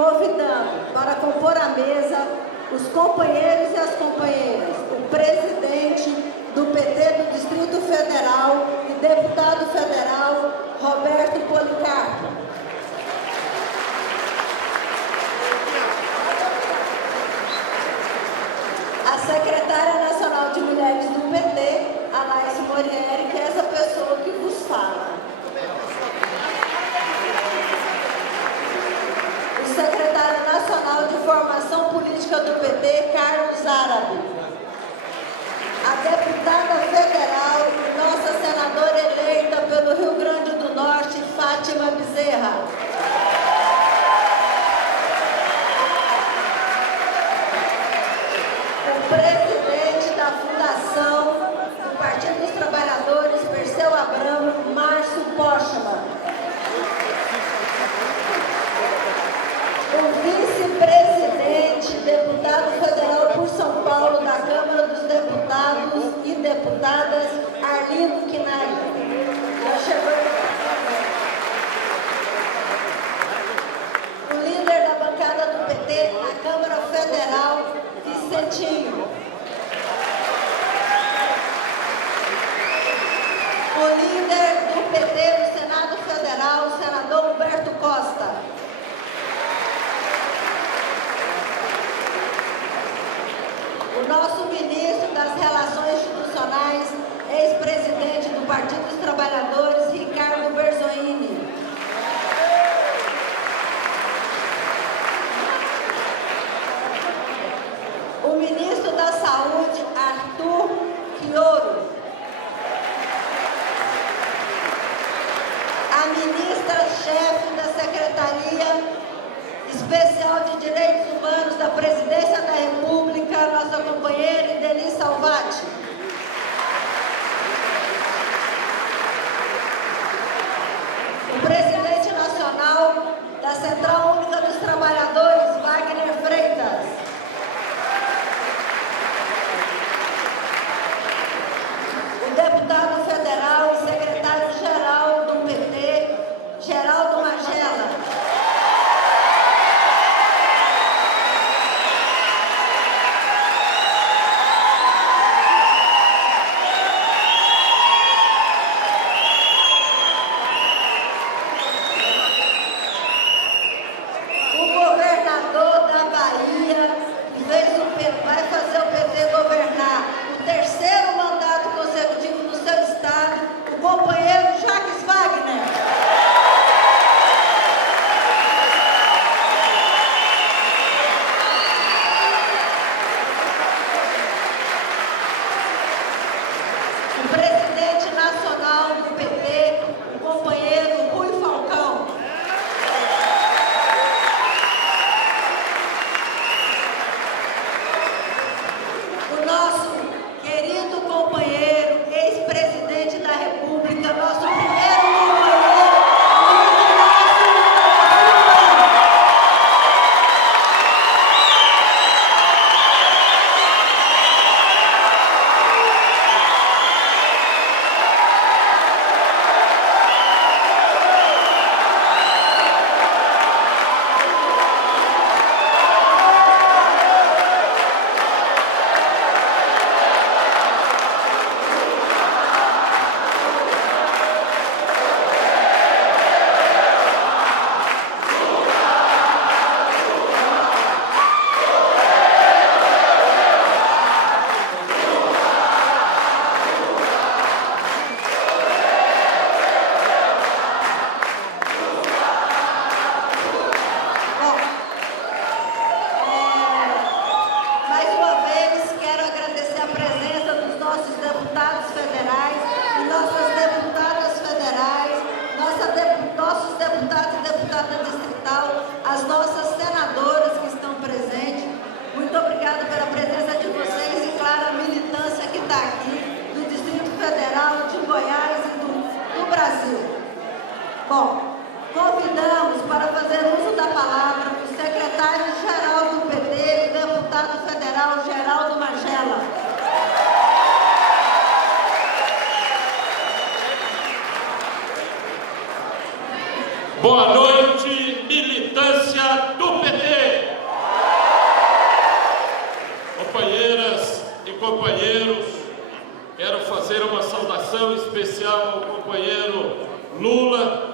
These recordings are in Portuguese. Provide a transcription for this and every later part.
convidando para compor a mesa os companheiros e as companheiras, o presidente do PT do Distrito Federal e deputado federal Roberto Policarpo. A secretária nacional de mulheres do PT, a Laís Morieri, que é essa pessoa que vos fala. O secretário nacional de formação política do PT, Carlos Árabe. A deputada federal e nossa senadora eleita pelo Rio Grande do Norte, Fátima Bezerra. O presidente da Fundação do Partido dos Trabalhadores, Perseu Abramo, Márcio Postman. O vice-presidente, deputado federal por São Paulo da Câmara dos Deputados e Deputadas, Arlindo Quinari. Já chegou. O líder da bancada do PT na Câmara Federal, Vicentinho. O líder do PT no Senado Federal, o senador Humberto Costa. O nosso ministro das Relações Institucionais, ex-presidente do Partido dos Trabalhadores, Ricardo Berzoini. O ministro da Saúde, Arthur Quioro. A ministra-chefe da Secretaria Especial de Direitos Humanos da Presidência da República, nossa companheira Ideli Salvati. O presidente nacional da Central Única dos Trabalhadores, Wagner Freitas. O deputado federal e secretário-geral do PT, Geraldo Magela. saudação especial ao companheiro Lula,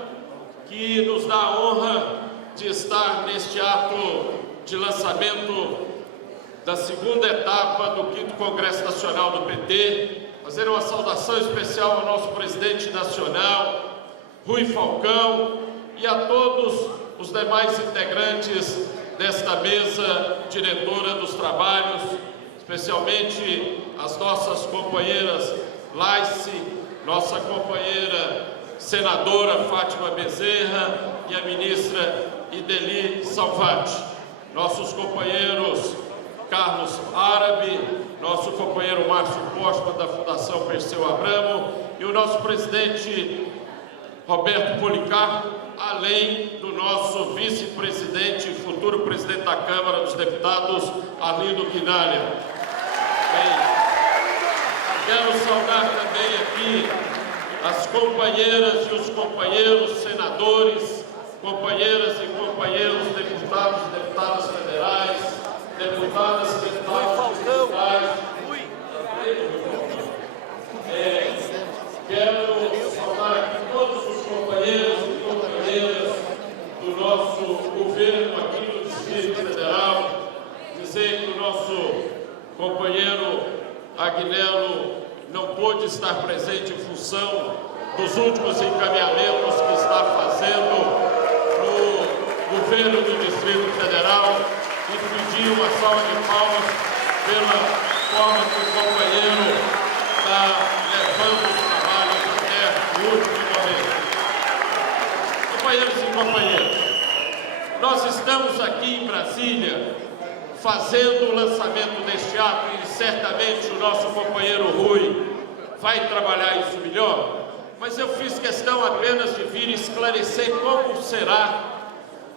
que nos dá a honra de estar neste ato de lançamento da segunda etapa do 5º Congresso Nacional do PT. Fazer uma saudação especial ao nosso presidente nacional, Rui Falcão, e a todos os demais integrantes desta mesa diretora dos trabalhos, especialmente as nossas companheiras Laice, nossa companheira senadora Fátima Bezerra e a ministra Ideli Salvati, nossos companheiros Carlos Árabe, nosso companheiro Márcio Postman da Fundação Perseu Abramo e o nosso presidente Roberto Policarpo, além do nosso vice-presidente e futuro presidente da Câmara dos Deputados, Arlindo Quinalha. Quero saudar também aqui as companheiras e os companheiros senadores, companheiras e companheiros deputados e deputadas federais, deputadas e deputados distritais. Quero saudar aqui todos os companheiros e companheiras do nosso governo aqui no Distrito Federal, dizer que o nosso companheiro Agnello não pôde estar presente em função dos últimos encaminhamentos que está fazendo no governo do Distrito Federal, e pedir uma salva de palmas pela forma que o companheiro está levando os trabalhos até o último momento. Companheiros e companheiras, nós estamos aqui em Brasília fazendo o lançamento deste ato e certamente o nosso companheiro Rui vai trabalhar isso melhor, mas eu fiz questão apenas de vir esclarecer como será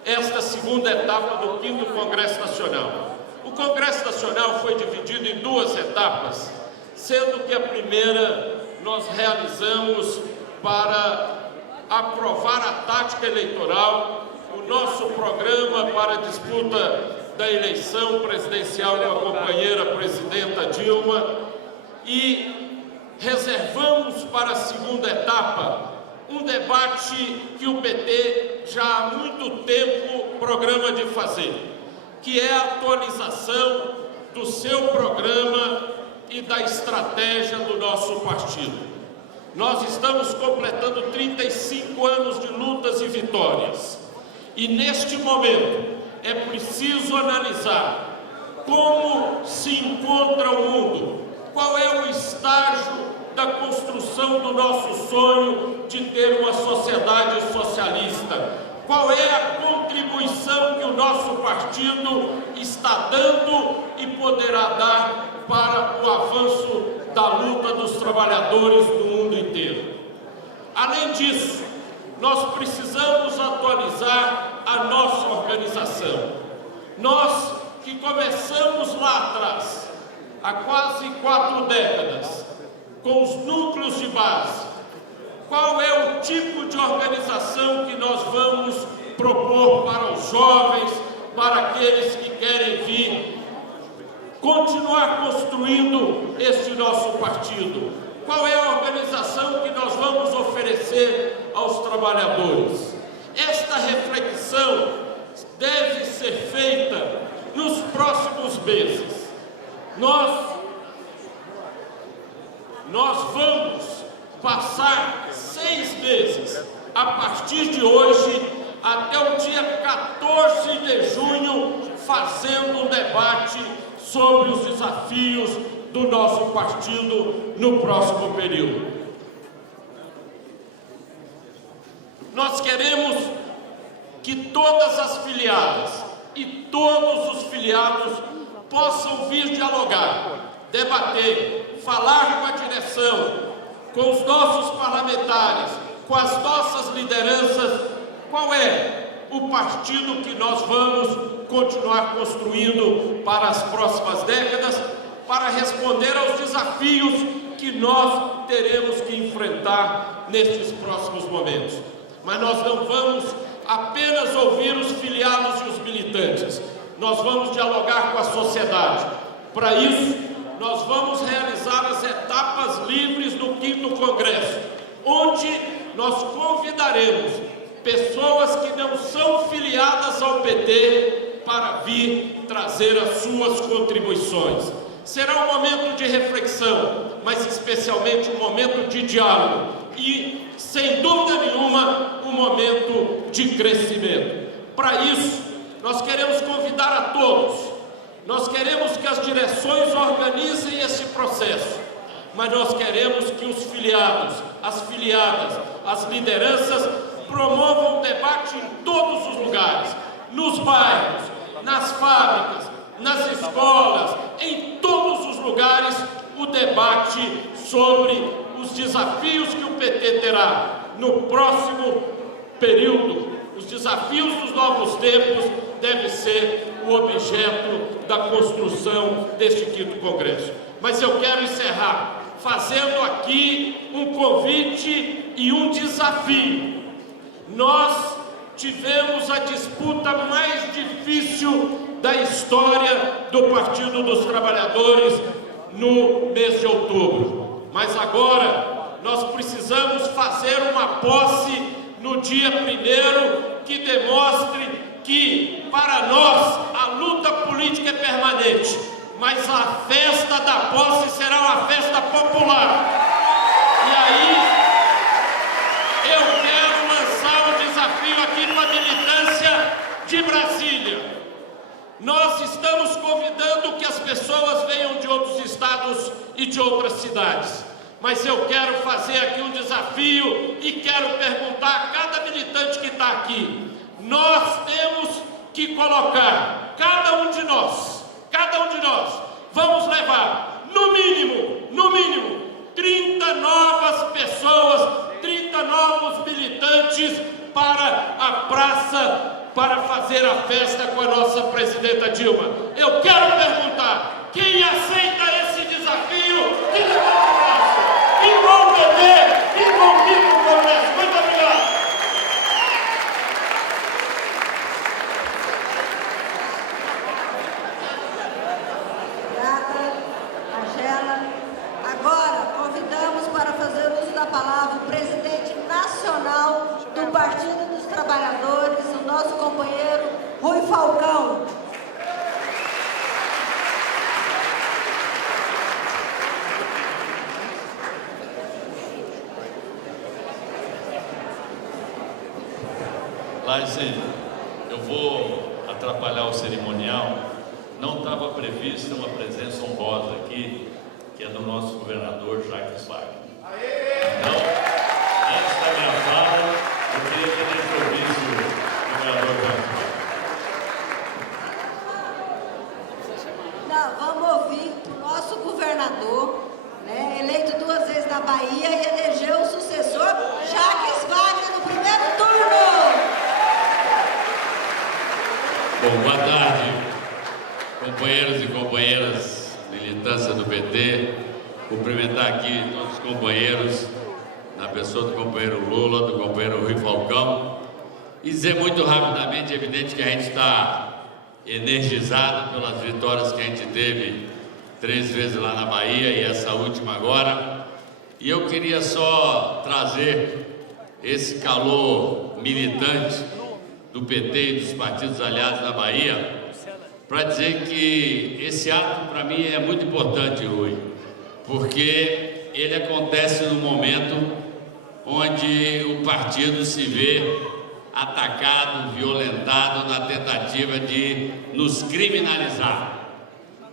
esta segunda etapa do 5º Congresso Nacional. O Congresso Nacional foi dividido em 2 etapas, sendo que a primeira nós realizamos para aprovar a tática eleitoral, o nosso programa para a disputa da eleição presidencial com a companheira presidenta Dilma, e reservamos para a segunda etapa um debate que o PT já há muito tempo programa de fazer, que é a atualização do seu programa e da estratégia do nosso partido. Nós estamos completando 35 anos de lutas e vitórias, e neste momento é preciso analisar como se encontra o mundo, qual é o estágio da construção do nosso sonho de ter uma sociedade socialista, qual é a contribuição que o nosso partido está dando e poderá dar para o avanço da luta dos trabalhadores do mundo inteiro. Além disso, nós precisamos atualizar a nossa organização. Nós que começamos lá atrás, há quase 4 décadas, com os núcleos de base, qual é o tipo de organização que nós vamos propor para os jovens, para aqueles que querem vir continuar construindo este nosso partido? Qual é a organização que nós vamos oferecer aos trabalhadores? Esta reflexão deve ser feita nos próximos meses. Nós vamos passar 6 meses, a partir de hoje até o dia 14 de junho, fazendo um debate sobre os desafios do nosso partido no próximo período. Nós queremos que todas as filiadas e todos os filiados possam vir dialogar, debater, falar com a direção, com os nossos parlamentares, com as nossas lideranças, qual é o partido que nós vamos continuar construindo para as próximas décadas, para responder aos desafios que nós teremos que enfrentar nestes próximos momentos. Mas nós não vamos apenas ouvir os filiados e os militantes, nós vamos dialogar com a sociedade. Para isso, nós vamos realizar as etapas livres do 5º Congresso, onde nós convidaremos pessoas que não são filiadas ao PT para vir trazer as suas contribuições. Será um momento de reflexão, mas especialmente um momento de diálogo e, sem dúvida nenhuma, um momento de crescimento. Para isso, nós queremos convidar a todos, nós queremos que as direções organizem esse processo, mas nós queremos que os filiados, as filiadas, as lideranças promovam o debate em todos os lugares, nos bairros, nas fábricas, nas escolas, em todos os lugares, o debate sobre os desafios que o PT terá no próximo período. Os desafios dos novos tempos devem ser o objeto da construção deste 5º Congresso. Mas eu quero encerrar fazendo aqui um convite e um desafio. Nós tivemos a disputa mais difícil da história do Partido dos Trabalhadores no mês de outubro. Mas agora nós precisamos fazer uma posse no dia 1º que demonstre que, para nós, a luta política é permanente, mas a festa da posse será uma festa popular. E aí, eu quero lançar um desafio aqui para a militância de Brasília. Nós estamos convidando que as pessoas venham de outros estados e de outras cidades. Mas eu quero fazer aqui um desafio e quero perguntar a cada militante que está aqui. Nós temos que colocar, cada um de nós, vamos levar, no mínimo, 30 novas pessoas, 30 novos militantes para a praça, para fazer a festa com a nossa presidenta Dilma. Eu quero perguntar, quem aceita esse desafio de levar a praça? E vão beber, e vão vir para o Congresso. Muito obrigado. Obrigada, Angela. Agora, convidamos para fazer uso da palavra o presidente nacional do Partido dos Trabalhadores, o nosso companheiro Rui Falcão. Laisen, eu vou atrapalhar o cerimonial. Não estava prevista uma presença honrosa aqui, que é do nosso governador Jacques Wagner. Então, antes da minha fala, eu queria que ele ouvisse o governador Jacques Wagner. Não, vamos ouvir o nosso governador, né, eleito 2 vezes na Bahia e elegeu o sucessor Jacques Wagner no primeiro turno. Bom, boa tarde, companheiros e companheiras, militância do PT. Cumprimentar aqui todos os companheiros, na pessoa do companheiro Lula, do companheiro Rui Falcão, e dizer muito rapidamente, é evidente que a gente está energizado pelas vitórias que a gente teve 3 vezes lá na Bahia e essa última agora. E eu queria só trazer esse calor militante do PT e dos partidos aliados na Bahia para dizer que esse ato para mim é muito importante, Rui, porque ele acontece no momento onde o partido se vê atacado, violentado na tentativa de nos criminalizar.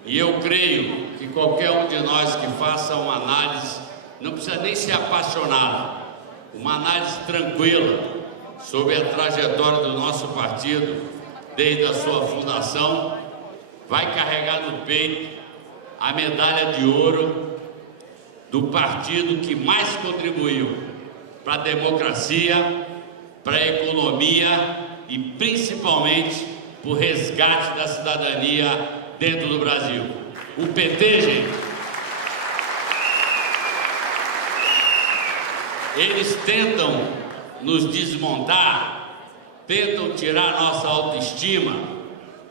E eu creio que qualquer um de nós que faça uma análise, não precisa nem ser apaixonado, uma análise tranquila sobre a trajetória do nosso partido desde a sua fundação, vai carregar no peito a medalha de ouro do partido que mais contribuiu para a democracia, para a economia e principalmente para o resgate da cidadania dentro do Brasil. O PT, gente, eles tentam nos desmontar, tentam tirar nossa autoestima,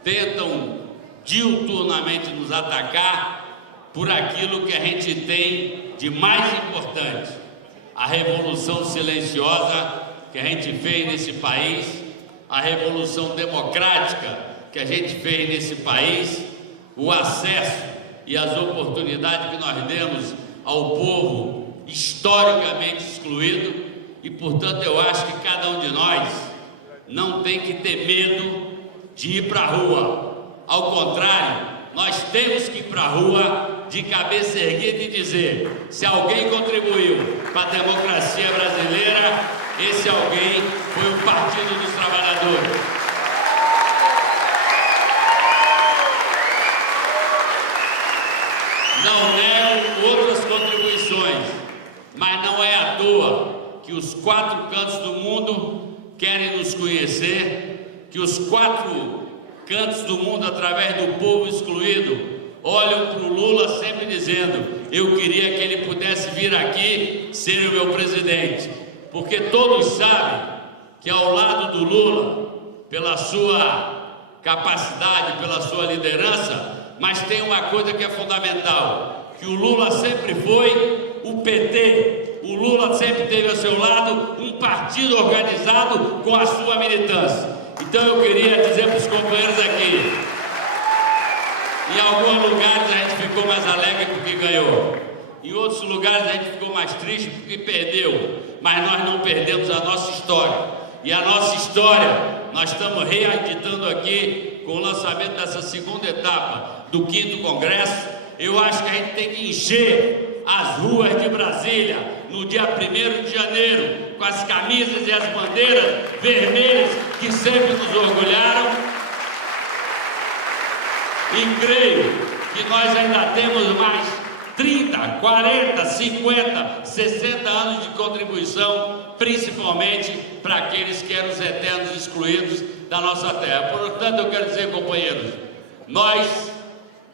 tentam diuturnamente nos atacar por aquilo que a gente tem de mais importante, a revolução silenciosa que a gente fez nesse país, a revolução democrática que a gente fez nesse país, o acesso e as oportunidades que nós demos ao povo historicamente excluído. E, portanto, eu acho que cada um de nós não tem que ter medo de ir para a rua. Ao contrário, nós temos que ir para a rua de cabeça erguida e dizer: se alguém contribuiu para a democracia brasileira, esse alguém foi o Partido dos Trabalhadores. Não nego outras contribuições, mas não é à toa que os 4 cantos do mundo querem nos conhecer, que os 4 cantos do mundo, através do povo excluído, olham para o Lula sempre dizendo: eu queria que ele pudesse vir aqui ser o meu presidente, porque todos sabem que ao lado do Lula, pela sua capacidade, pela sua liderança, mas tem uma coisa que é fundamental, que o Lula sempre foi o PT. O Lula sempre teve ao seu lado um partido organizado com a sua militância. Então eu queria dizer para os companheiros aqui, em alguns lugares a gente ficou mais alegre porque ganhou, em outros lugares a gente ficou mais triste porque perdeu, mas nós não perdemos a nossa história. E a nossa história nós estamos reeditando aqui com o lançamento dessa segunda etapa do 5º Congresso. Eu acho que a gente tem que encher as ruas de Brasília no dia 1º de janeiro, com as camisas e as bandeiras vermelhas que sempre nos orgulharam. E creio que nós ainda temos mais 30, 40, 50, 60 anos de contribuição, principalmente para aqueles que eram os eternos excluídos da nossa terra. Portanto, eu quero dizer, companheiros, nós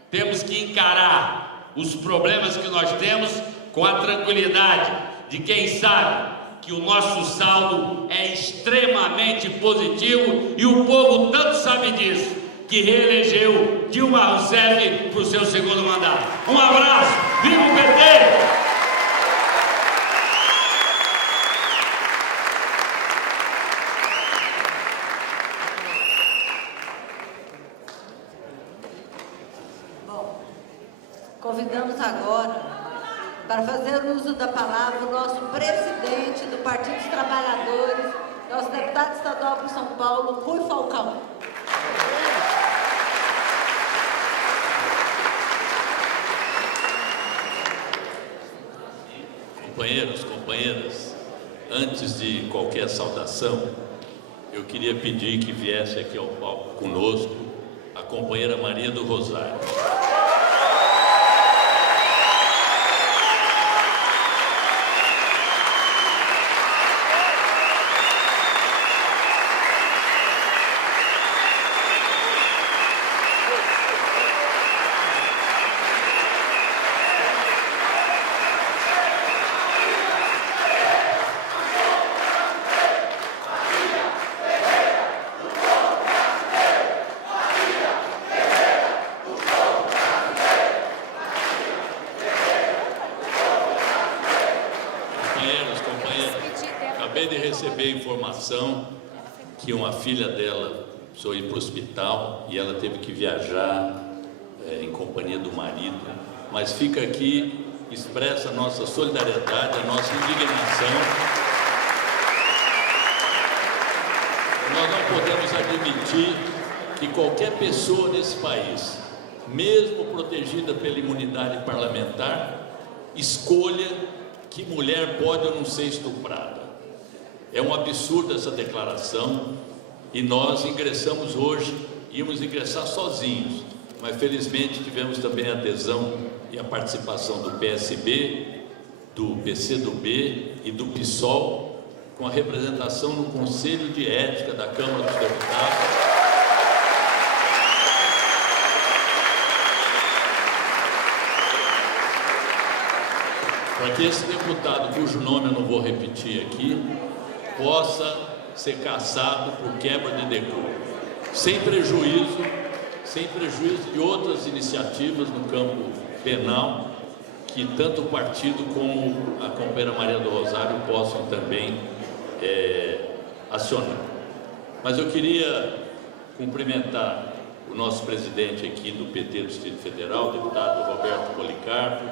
temos que encarar os problemas que nós temos com a tranquilidade de quem sabe que o nosso saldo é extremamente positivo, e o povo tanto sabe disso, que reelegeu Dilma Rousseff para o seu 2º mandato. Um abraço, viva o PT! Convidamos agora, para fazer uso da palavra, o nosso presidente do Partido dos Trabalhadores, nosso deputado estadual por São Paulo, Rui Falcão. Companheiros, companheiras, antes de qualquer saudação, eu queria pedir que viesse aqui ao palco conosco a companheira Maria do Rosário. Acabei de receber informação que uma filha dela precisou ir para o hospital e ela teve que viajar em companhia do marido, mas fica aqui, expressa a nossa solidariedade, a nossa indignação. Nós não podemos admitir que qualquer pessoa nesse país, mesmo protegida pela imunidade parlamentar, escolha que mulher pode ou não ser estuprada. É um absurdo essa declaração, e nós ingressamos hoje, íamos ingressar sozinhos, mas felizmente tivemos também a adesão e a participação do PSB, do PCdoB e do PSOL, com a representação no Conselho de Ética da Câmara dos Deputados. Para que esse deputado, cujo nome eu não vou repetir aqui, possa ser cassado por quebra de decoro, sem prejuízo sem prejuízo de outras iniciativas no campo penal, que tanto o partido como a companheira Maria do Rosário possam também acionar. Mas eu queria cumprimentar o nosso presidente aqui do PT do Distrito Federal, o deputado Roberto Policarpo,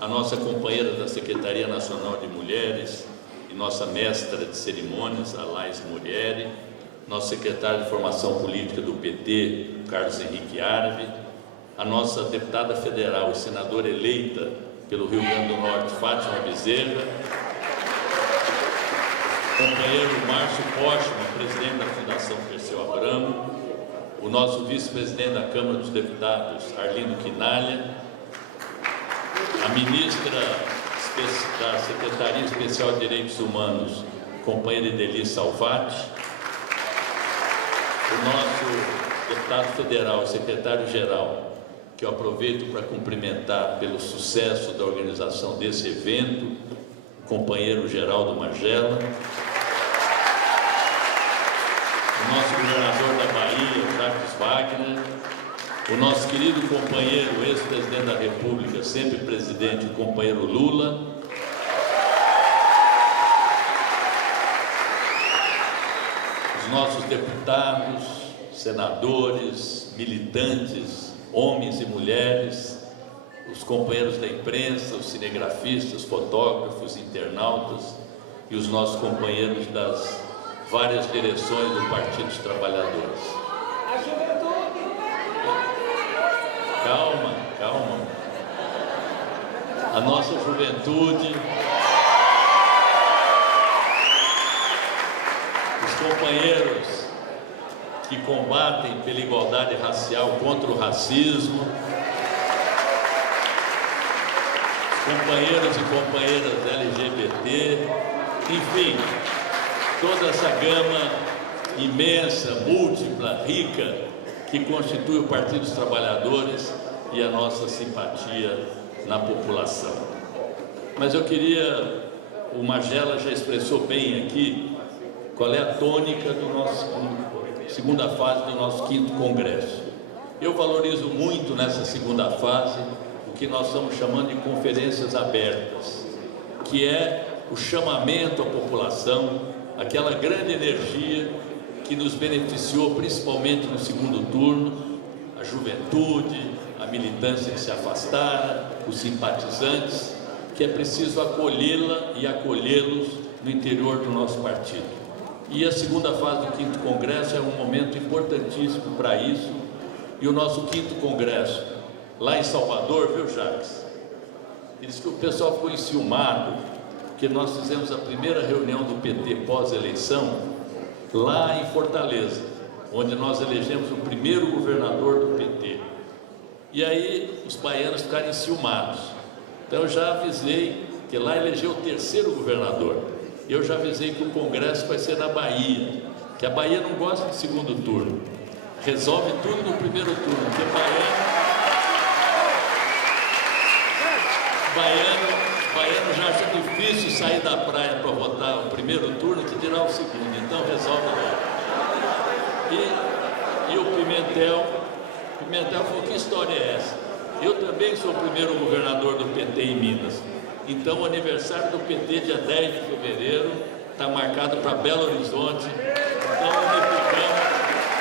a nossa companheira da Secretaria Nacional de Mulheres e nossa mestra de cerimônias, a Laís Murieri, nosso secretário de Formação Política do PT, Carlos Henrique Árabe, a nossa deputada federal e senadora eleita pelo Rio Grande do Norte, Fátima Bezerra, o companheiro Márcio Postman, presidente da Fundação Perseu Abramo, o nosso vice-presidente da Câmara dos Deputados, Arlindo Quinalha, a ministra da Secretaria Especial de Direitos Humanos, companheira Ideli Salvati, o nosso deputado federal, secretário-geral, que eu aproveito para cumprimentar pelo sucesso da organização desse evento, o companheiro Geraldo Magela, o nosso governador da Bahia, Jacques Wagner, o nosso querido companheiro, ex-presidente da República, sempre presidente, o companheiro Lula, os nossos deputados, senadores, militantes, homens e mulheres, os companheiros da imprensa, os cinegrafistas, fotógrafos, internautas e os nossos companheiros das várias direções do Partido dos Trabalhadores. A juventude! Calma, calma. A nossa juventude, os companheiros que combatem pela igualdade racial contra o racismo, os companheiros e companheiras LGBT, enfim, toda essa gama imensa, múltipla, rica, que constitui o Partido dos Trabalhadores e a nossa simpatia na população. Mas eu queria, o Magela já expressou bem aqui, qual é a tônica do nosso segunda fase do nosso 5º Congresso. Eu valorizo muito nessa segunda fase o que nós estamos chamando de conferências abertas, que é o chamamento à população, aquela grande energia que nos beneficiou principalmente no segundo turno, a juventude, a militância que se afastara, os simpatizantes, que é preciso acolhê-la e acolhê-los no interior do nosso partido. E a segunda fase do 5º Congresso é um momento importantíssimo para isso, e o nosso 5º Congresso, lá em Salvador, viu, Jacques? Diz que o pessoal ficou enciumado, porque nós fizemos a primeira reunião do PT pós-eleição lá em Fortaleza, onde nós elegemos o primeiro governador do PT. E aí os baianos ficaram enciumados. Então eu já avisei que lá elegeu o 3º governador. Eu já avisei que o Congresso vai ser na Bahia, que a Bahia não gosta de segundo turno. Resolve tudo no primeiro turno, porque baiano já acha difícil sair da praia para votar o primeiro turno, que dirá o segundo, então resolve lá. E o Pimentel falou, que história é essa? Eu também sou o primeiro governador do PT em Minas, então o aniversário do PT, dia 10 de fevereiro, está marcado para Belo Horizonte, então unificamos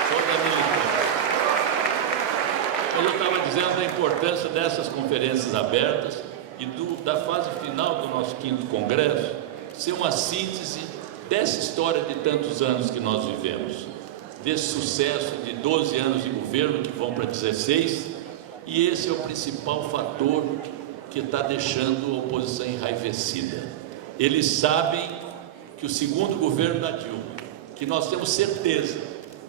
toda a militância. Mas eu estava dizendo da importância dessas conferências abertas, e da fase final do nosso 5º Congresso, ser uma síntese dessa história de tantos anos que nós vivemos, desse sucesso de 12 anos de governo que vão para 16, e esse é o principal fator que está deixando a oposição enraivecida. Eles sabem que o segundo governo da Dilma, que nós temos certeza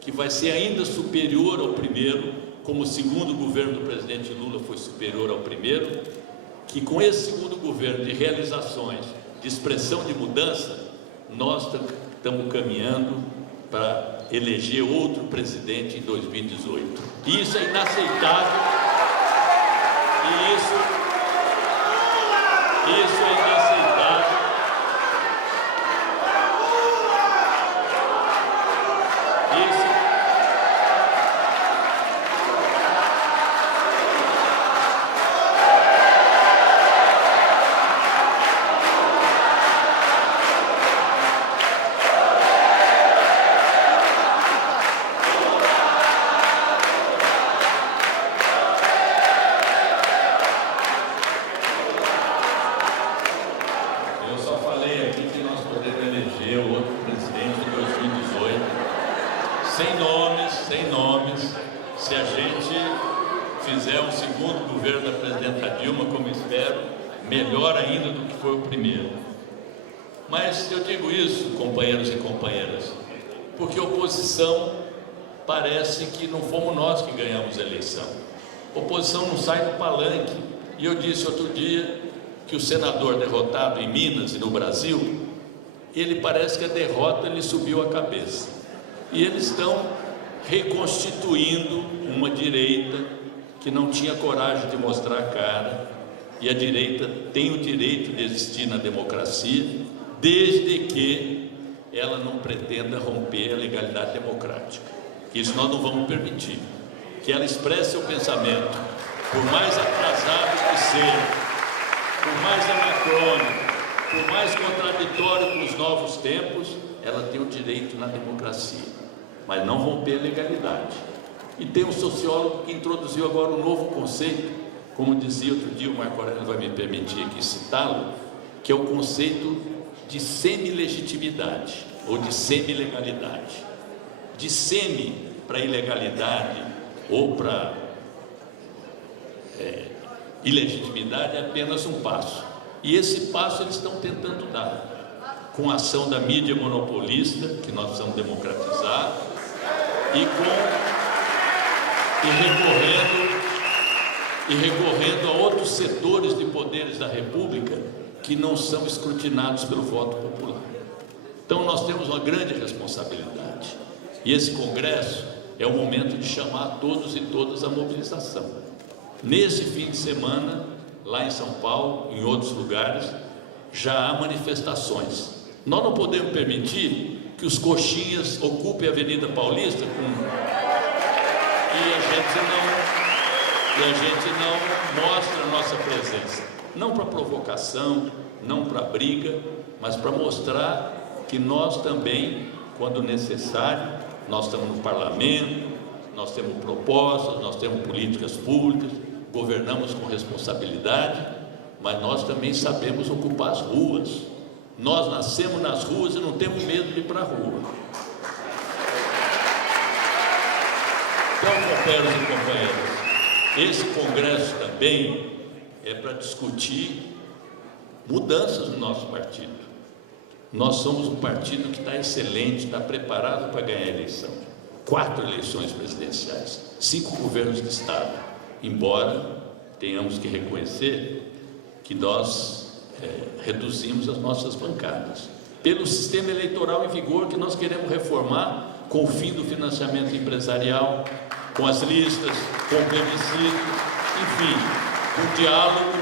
que vai ser ainda superior ao primeiro, como o segundo governo do presidente Lula foi superior ao primeiro, que com esse segundo governo de realizações, de expressão de mudança, nós estamos caminhando para eleger outro presidente em 2018. E isso é inaceitável, e isso é inaceitável. governo da presidenta Dilma, como espero, melhor ainda do que foi o primeiro. Mas eu digo isso, companheiros e companheiras, porque a oposição parece que não fomos nós que ganhamos a eleição. A oposição não sai do palanque. E eu disse outro dia que o senador derrotado em Minas e no Brasil, ele parece que a derrota lhe subiu a cabeça. E eles estão reconstituindo uma direita que não tinha coragem de mostrar a cara. E a direita tem o direito de existir na democracia, desde que ela não pretenda romper a legalidade democrática. Isso nós não vamos permitir. Que ela expresse seu pensamento, por mais atrasado que seja, por mais anacrônico, por mais contraditório com os novos tempos, ela tem o direito na democracia, mas não romper a legalidade. E tem um sociólogo que introduziu agora um novo conceito, como dizia outro dia, o Marco Aurélio vai me permitir aqui citá-lo, que é o conceito de semi-legitimidade, ou de semi-legalidade. De semi para ilegalidade ou para ilegitimidade é apenas um passo. E esse passo eles estão tentando dar, com a ação da mídia monopolista, que nós precisamos democratizar, e recorrendo a outros setores de poderes da República que não são escrutinados pelo voto popular. Então nós temos uma grande responsabilidade. E esse Congresso é o momento de chamar todos e todas à mobilização. Nesse fim de semana, lá em São Paulo, em outros lugares, já há manifestações. Nós não podemos permitir que os coxinhas ocupem a Avenida Paulista e a gente não mostre a nossa presença. Não para provocação, não para briga, mas para mostrar que nós também, quando necessário, nós estamos no parlamento, nós temos propostas, nós temos políticas públicas, governamos com responsabilidade, mas nós também sabemos ocupar as ruas. Nós nascemos nas ruas e não temos medo de ir para a rua. Então, companheiros e companheiras, esse congresso também é para discutir mudanças no nosso partido. Nós somos um partido que está excelente, está preparado para ganhar a eleição. 4 eleições presidenciais, 5 governos de Estado, embora tenhamos que reconhecer que nós reduzimos as nossas bancadas. Pelo sistema eleitoral em vigor que nós queremos reformar, com o fim do financiamento empresarial, com as listas, com o plebiscito, enfim, com o diálogo,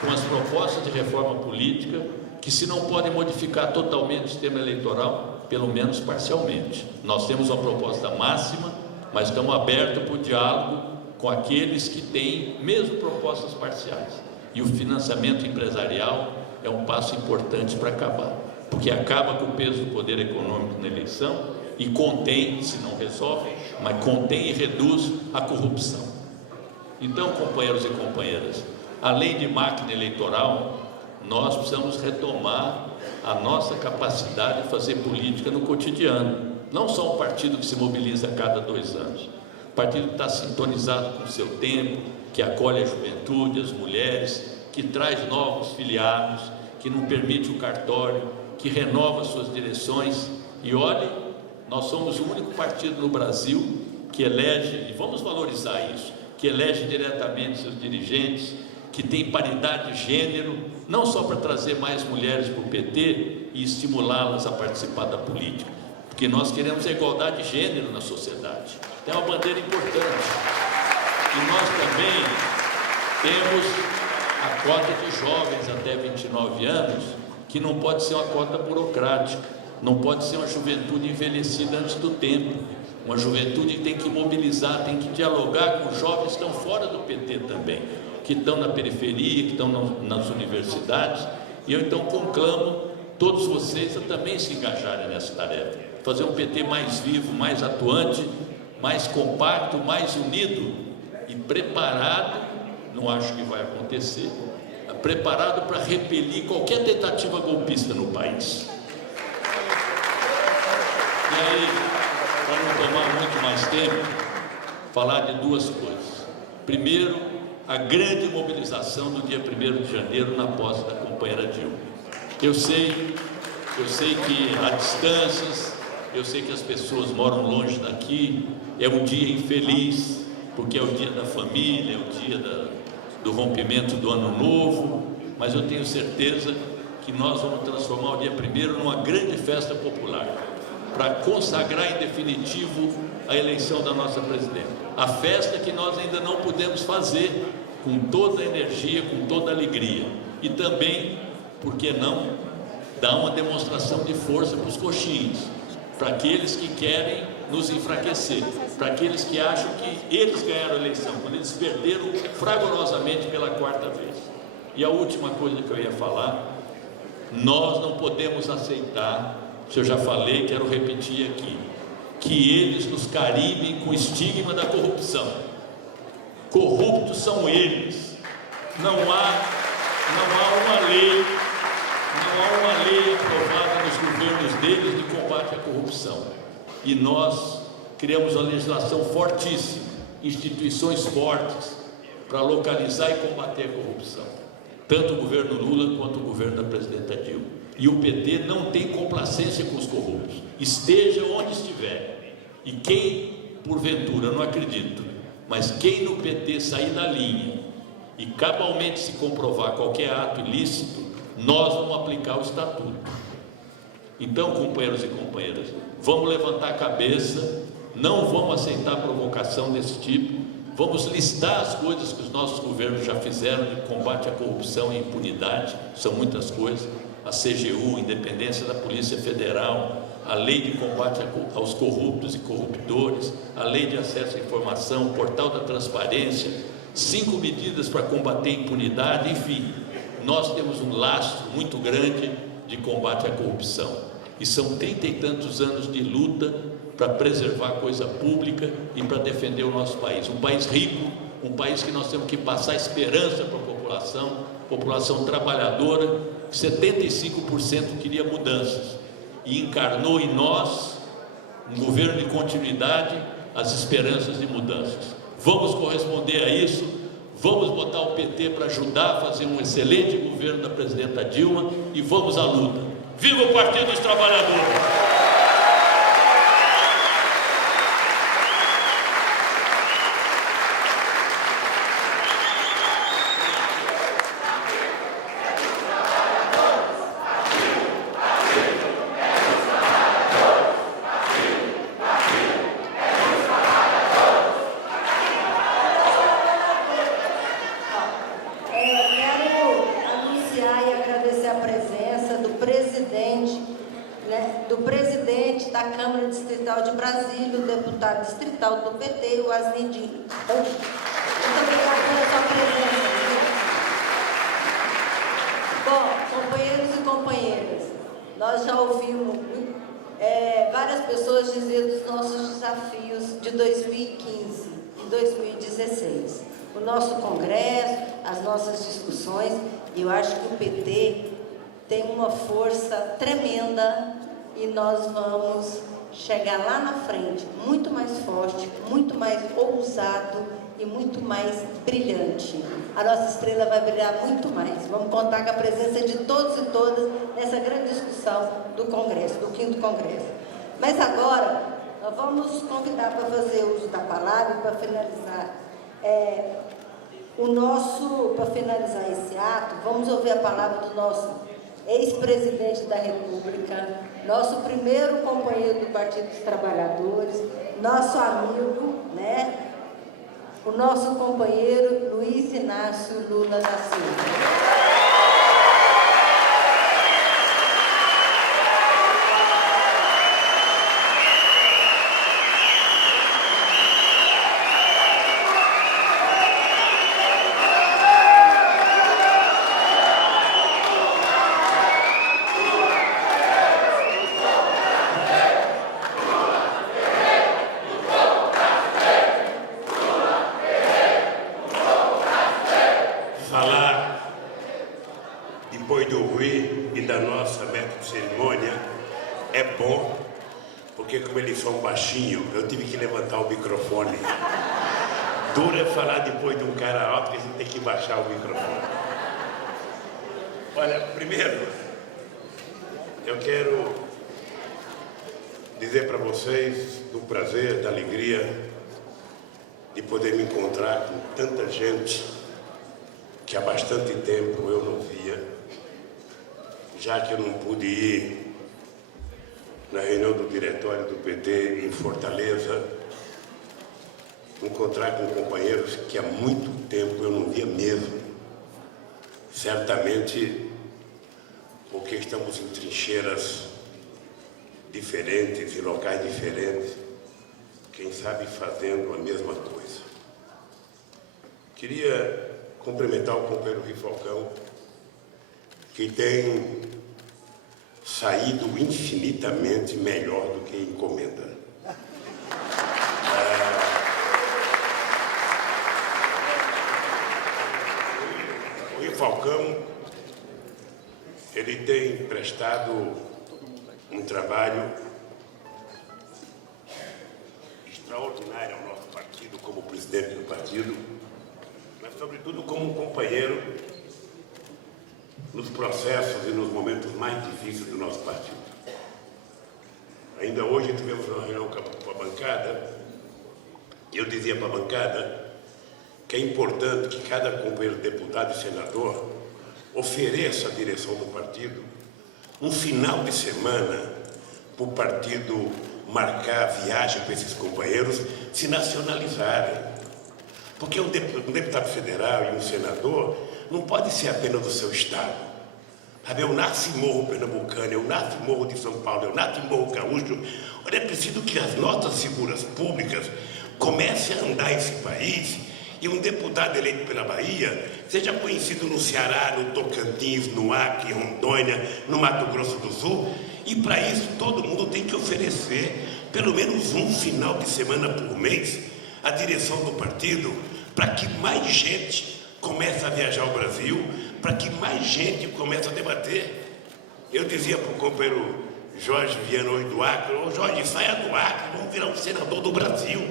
com as propostas de reforma política, que se não podem modificar totalmente o sistema eleitoral, pelo menos parcialmente. Nós temos uma proposta máxima, mas estamos abertos para o diálogo com aqueles que têm mesmo propostas parciais. E o financiamento empresarial é um passo importante para acabar, porque acaba com o peso do poder econômico na eleição e contém, se não resolve, mas contém e reduz a corrupção. Então, companheiros e companheiras, além de máquina eleitoral, nós precisamos retomar a nossa capacidade de fazer política no cotidiano. Não só um partido que se mobiliza a cada 2 anos. O partido que está sintonizado com o seu tempo, que acolhe a juventude, as mulheres, que traz novos filiados, que não permite o cartório, que renova suas direções. E olhe, nós somos o único partido no Brasil que elege, e vamos valorizar isso, que elege diretamente seus dirigentes, que tem paridade de gênero, não só para trazer mais mulheres para o PT e estimulá-las a participar da política, porque nós queremos a igualdade de gênero na sociedade. É uma bandeira importante. E nós também temos a cota de jovens até 29 anos, que não pode ser uma cota burocrática, não pode ser uma juventude envelhecida antes do tempo. Uma juventude que tem que mobilizar, tem que dialogar com os jovens que estão fora do PT também, que estão na periferia, que estão nas universidades. E eu então conclamo todos vocês a também se engajarem nessa tarefa, fazer um PT mais vivo, mais atuante, mais compacto, mais unido e preparado, não acho que vai acontecer, preparado para repelir qualquer tentativa golpista no país. E aí, para não tomar muito mais tempo, falar de 2 coisas. Primeiro, a grande mobilização do dia 1º de janeiro na posse da companheira Dilma. Eu sei que há distâncias, eu sei que as pessoas moram longe daqui, é um dia infeliz, porque é o dia da família, é o dia do rompimento do ano novo, mas eu tenho certeza que nós vamos transformar o dia 1º numa grande festa popular, para consagrar em definitivo a eleição da nossa presidenta. A festa que nós ainda não pudemos fazer com toda a energia, com toda a alegria. E também, por que não, dar uma demonstração de força para os coxinhos, para aqueles que querem nos enfraquecer, para aqueles que acham que eles ganharam a eleição, quando eles perderam fragorosamente pela 4ª vez. E a última coisa que eu ia falar, nós não podemos aceitar, se eu já falei, quero repetir aqui, que eles nos carimbem com o estigma da corrupção. Corruptos são eles. Não há uma lei aprovada nos governos deles de combate à corrupção. E nós criamos uma legislação fortíssima, instituições fortes para localizar e combater a corrupção. Tanto o governo Lula quanto o governo da presidenta Dilma. E o PT não tem complacência com os corruptos, esteja onde estiver. E quem, porventura, não acredito, mas quem no PT sair da linha e cabalmente se comprovar qualquer ato ilícito, nós vamos aplicar o estatuto. Então, companheiros e companheiras, vamos levantar a cabeça, não vamos aceitar provocação desse tipo, vamos listar as coisas que os nossos governos já fizeram de combate à corrupção e impunidade, são muitas coisas, a CGU, independência da Polícia Federal, a lei de combate aos corruptos e corruptores, a lei de acesso à informação, o portal da transparência, 5 medidas para combater a impunidade, enfim, nós temos um lastro muito grande de combate à corrupção, e são 30 e tantos anos de luta para preservar a coisa pública e para defender o nosso país, um país rico, um país que nós temos que passar esperança para a população trabalhadora, 75% queria mudanças, e encarnou em nós, um governo de continuidade, as esperanças de mudanças. Vamos corresponder a isso, vamos botar o PT para ajudar a fazer um excelente governo da presidenta Dilma, e vamos à luta. Viva o Partido dos Trabalhadores! De Brasília, o deputado distrital do PT, o Asnindinho. Muito obrigada pela sua presença. Bom, companheiros e companheiras, nós já ouvimos várias pessoas dizer dos nossos desafios de 2015 e 2016. O nosso congresso, as nossas discussões, e eu acho que o PT tem uma força tremenda e nós vamos chegar lá na frente muito mais forte, muito mais ousado e muito mais brilhante. A nossa estrela vai brilhar muito mais. Vamos contar com a presença de todos e todas nessa grande discussão do Congresso, do 5º Congresso. Mas agora, nós vamos convidar para fazer uso da palavra e para finalizar para finalizar esse ato, vamos ouvir a palavra do nosso ex-presidente da República, nosso primeiro companheiro do Partido dos Trabalhadores, nosso amigo, o nosso companheiro Luiz Inácio Lula da Silva. Porque como eles são baixinhos, eu tive que levantar o microfone. Duro é falar depois de um cara alto que a gente tem que baixar o microfone. Olha, primeiro, eu quero dizer para vocês do prazer, da alegria de poder me encontrar com tanta gente que há bastante tempo eu não via, já que eu não pude ir na reunião do diretório do PT em Fortaleza, encontrar com companheiros que há muito tempo eu não via mesmo, certamente porque estamos em trincheiras diferentes, em locais diferentes, quem sabe fazendo a mesma coisa. Queria cumprimentar o companheiro Rui Falcão, que tem saído infinitamente melhor do que encomenda. O Rui Falcão, ele tem prestado um trabalho extraordinário ao nosso partido, como presidente do partido, mas sobretudo como um companheiro nos processos e nos momentos mais difíceis do nosso partido. Ainda hoje tivemos uma reunião com a bancada e eu dizia para a bancada que é importante que cada companheiro deputado e senador ofereça à direção do partido um final de semana para o partido marcar a viagem para esses companheiros se nacionalizarem. Porque um deputado federal e um senador não pode ser apenas do seu estado. Sabe, eu nasci em Morro Pernambucano, eu nasci em Morro de São Paulo, eu nasci em Morro Gaúcho. Olha, é preciso que as nossas figuras públicas comecem a andar esse país e um deputado eleito pela Bahia seja conhecido no Ceará, no Tocantins, no Acre, em Rondônia, no Mato Grosso do Sul. E para isso todo mundo tem que oferecer pelo menos um final de semana por mês à direção do partido, para que mais gente comece a viajar ao Brasil, para que mais gente comece a debater. Eu dizia para o companheiro Jorge Viana hoje do Acre: ô Jorge, saia do Acre, vamos virar um senador do Brasil.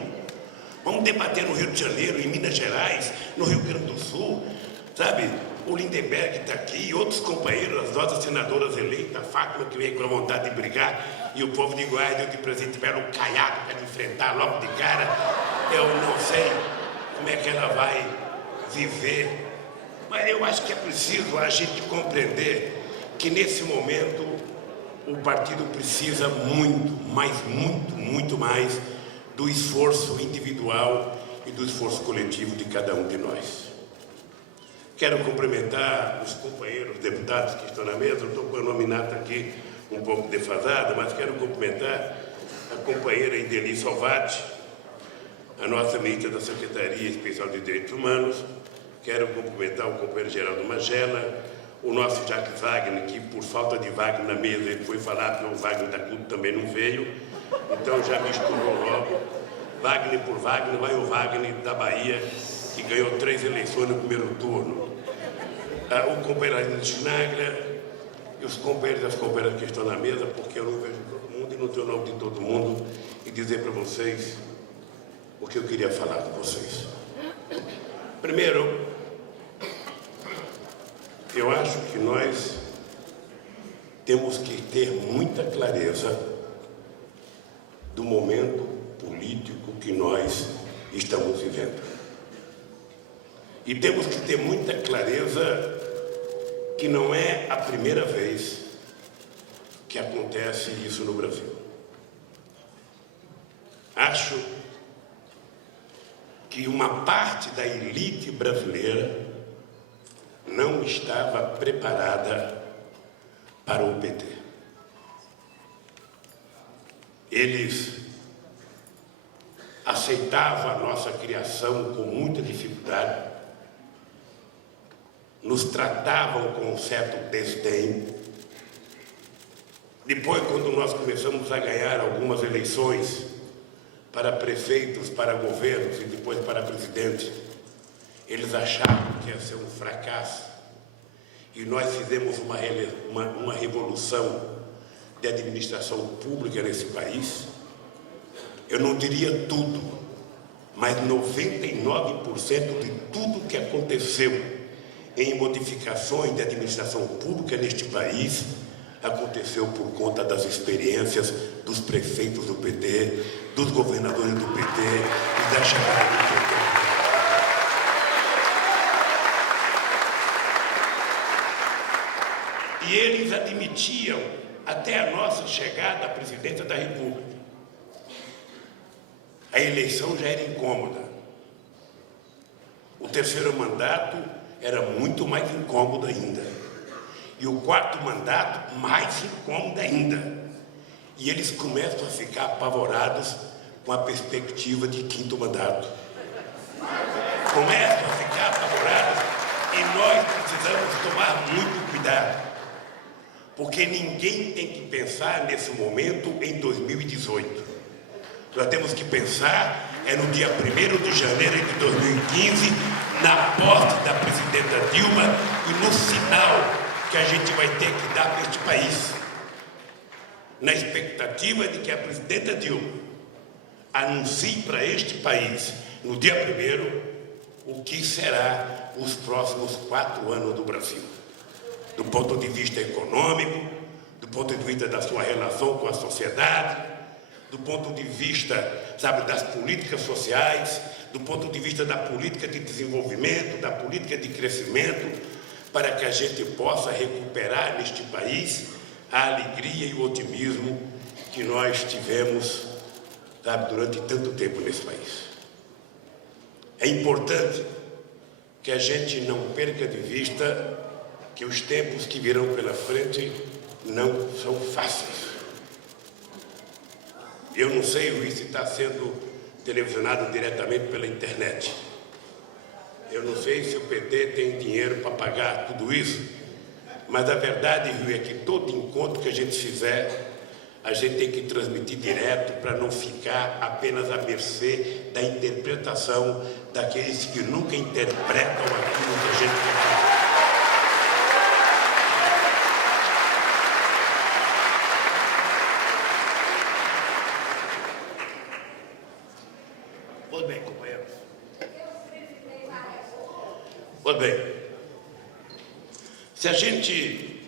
Vamos debater no Rio de Janeiro, em Minas Gerais, no Rio Grande do Sul, sabe? O Lindenberg está aqui, e outros companheiros, as nossas senadoras eleitas, a Fátima, que vem com a vontade de brigar, e o povo de Goiás deu de presente para ela um caiaque para enfrentar logo de cara. Eu não sei como é que ela vai viver, mas eu acho que é preciso a gente compreender que nesse momento o partido precisa muito, mas muito mais do esforço individual e do esforço coletivo de cada um de nós. Quero cumprimentar os companheiros deputados que estão na mesa. Estou com a nominata aqui um pouco defasada, mas quero cumprimentar a companheira Ideli Salvati, a nossa ministra da Secretaria Especial de Direitos Humanos. Quero cumprimentar o companheiro Geraldo Magela, o nosso Jacques Wagner, que por falta de Wagner na mesa ele foi falar que o Wagner da CUT também não veio, então já misturou logo. Wagner por Wagner, vai o Wagner da Bahia, que ganhou 3 eleições no primeiro turno. O companheiro Arlindo Chinagra e os companheiros e as companheiras que estão na mesa, porque eu não vejo todo mundo e não tenho o nome de todo mundo, e dizer para vocês o que eu queria falar com vocês. Primeiro, eu acho que nós temos que ter muita clareza do momento político que nós estamos vivendo. E temos que ter muita clareza que não é a primeira vez que acontece isso no Brasil. Acho que uma parte da elite brasileira não estava preparada para o PT. Eles aceitavam a nossa criação com muita dificuldade, nos tratavam com um certo desdém. Depois, quando nós começamos a ganhar algumas eleições para prefeitos, para governos e depois para presidente, eles achavam que ia ser um fracasso. E nós fizemos uma revolução de administração pública nesse país. Eu não diria tudo, mas 99% de tudo que aconteceu em modificações de administração pública neste país aconteceu por conta das experiências dos prefeitos do PT, dos governadores do PT e da chegada do PT. E eles admitiam até a nossa chegada à presidência da República. A eleição já era incômoda. O terceiro mandato era muito mais incômodo ainda. E o quarto mandato, mais incômodo ainda. E eles começam a ficar apavorados com a perspectiva de quinto mandato. Começam a ficar apavorados e nós precisamos tomar muito cuidado. Porque ninguém tem que pensar nesse momento em 2018. Nós temos que pensar no dia 1º de janeiro de 2015, na posse da presidenta Dilma e no sinal que a gente vai ter que dar para este país. Na expectativa de que a presidenta Dilma anuncie para este país, no dia 1º, o que será os próximos 4 anos do Brasil. Do ponto de vista econômico, do ponto de vista da sua relação com a sociedade, do ponto de vista, das políticas sociais, do ponto de vista da política de desenvolvimento, da política de crescimento, para que a gente possa recuperar neste país a alegria e o otimismo que nós tivemos, durante tanto tempo nesse país. É importante que a gente não perca de vista que os tempos que virão pela frente não são fáceis. Eu não sei, Luiz, se está sendo televisionado diretamente pela internet. Eu não sei se o PT tem dinheiro para pagar tudo isso, mas a verdade, Rio, é que todo encontro que a gente fizer, a gente tem que transmitir direto para não ficar apenas à mercê da interpretação daqueles que nunca interpretam aquilo que a gente quer fazer. Pois bem, companheiros. Pois bem, se a gente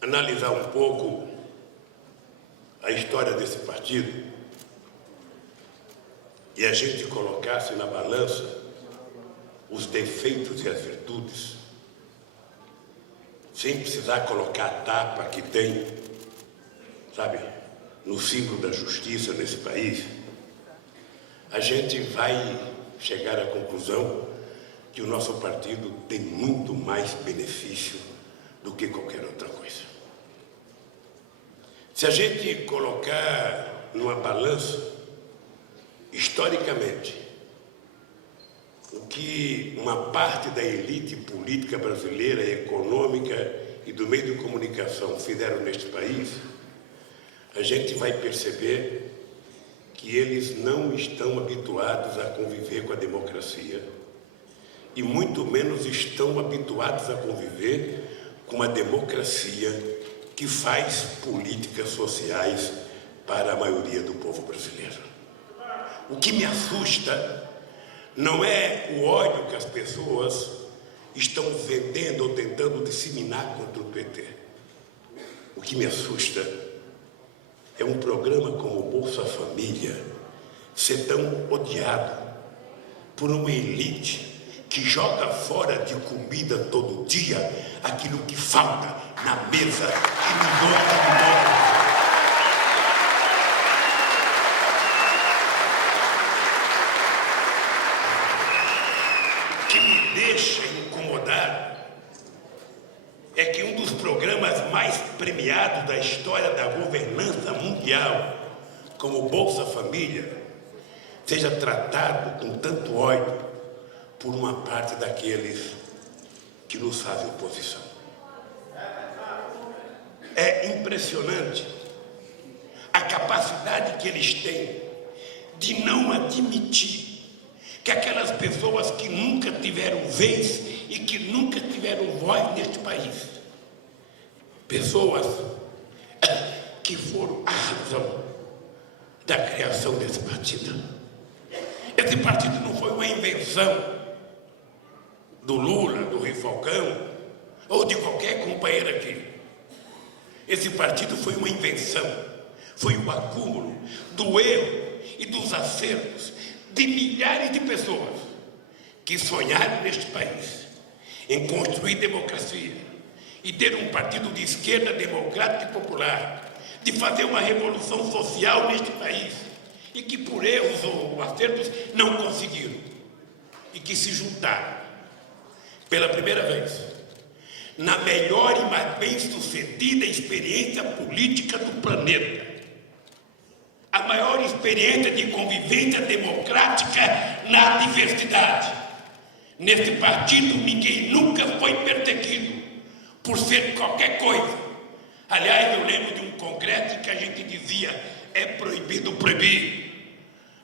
analisar um pouco a história desse partido e a gente colocasse na balança os defeitos e as virtudes, sem precisar colocar a tapa que tem, no símbolo da justiça nesse país, a gente vai chegar à conclusão que o nosso partido tem muito mais benefício do que qualquer outra coisa. Se a gente colocar numa balança, historicamente, o que uma parte da elite política brasileira, econômica e do meio de comunicação fizeram neste país, a gente vai perceber que eles não estão habituados a conviver com a democracia e muito menos estão habituados a conviver com uma democracia que faz políticas sociais para a maioria do povo brasileiro. O que me assusta não é o ódio que as pessoas estão vendendo ou tentando disseminar contra o PT. O que me assusta é um programa como o Bolsa Família ser tão odiado por uma elite que joga fora de comida todo dia aquilo que falta na mesa de milhões de milhões. O que me deixa incomodado é que um dos programas mais premiados da história da governança mundial, como o Bolsa Família, seja tratado com tanto ódio por uma parte daqueles que nos fazem oposição. É impressionante a capacidade que eles têm de não admitir que aquelas pessoas que nunca tiveram vez e que nunca tiveram voz neste país, pessoas que foram a razão da criação desse partido, Esse partido não foi uma invenção do Lula, do Rui Falcão, ou de qualquer companheiro aqui. Esse partido foi uma invenção, foi um acúmulo do erro e dos acertos de milhares de pessoas que sonharam neste país em construir democracia e ter um partido de esquerda democrática e popular, de fazer uma revolução social neste país, e que por erros ou acertos não conseguiram, e que se juntaram pela primeira vez na melhor e mais bem-sucedida experiência política do planeta, a maior experiência de convivência democrática na diversidade. Neste partido ninguém nunca foi perseguido por ser qualquer coisa. Aliás, eu lembro de um congresso que a gente dizia: é proibido proibir.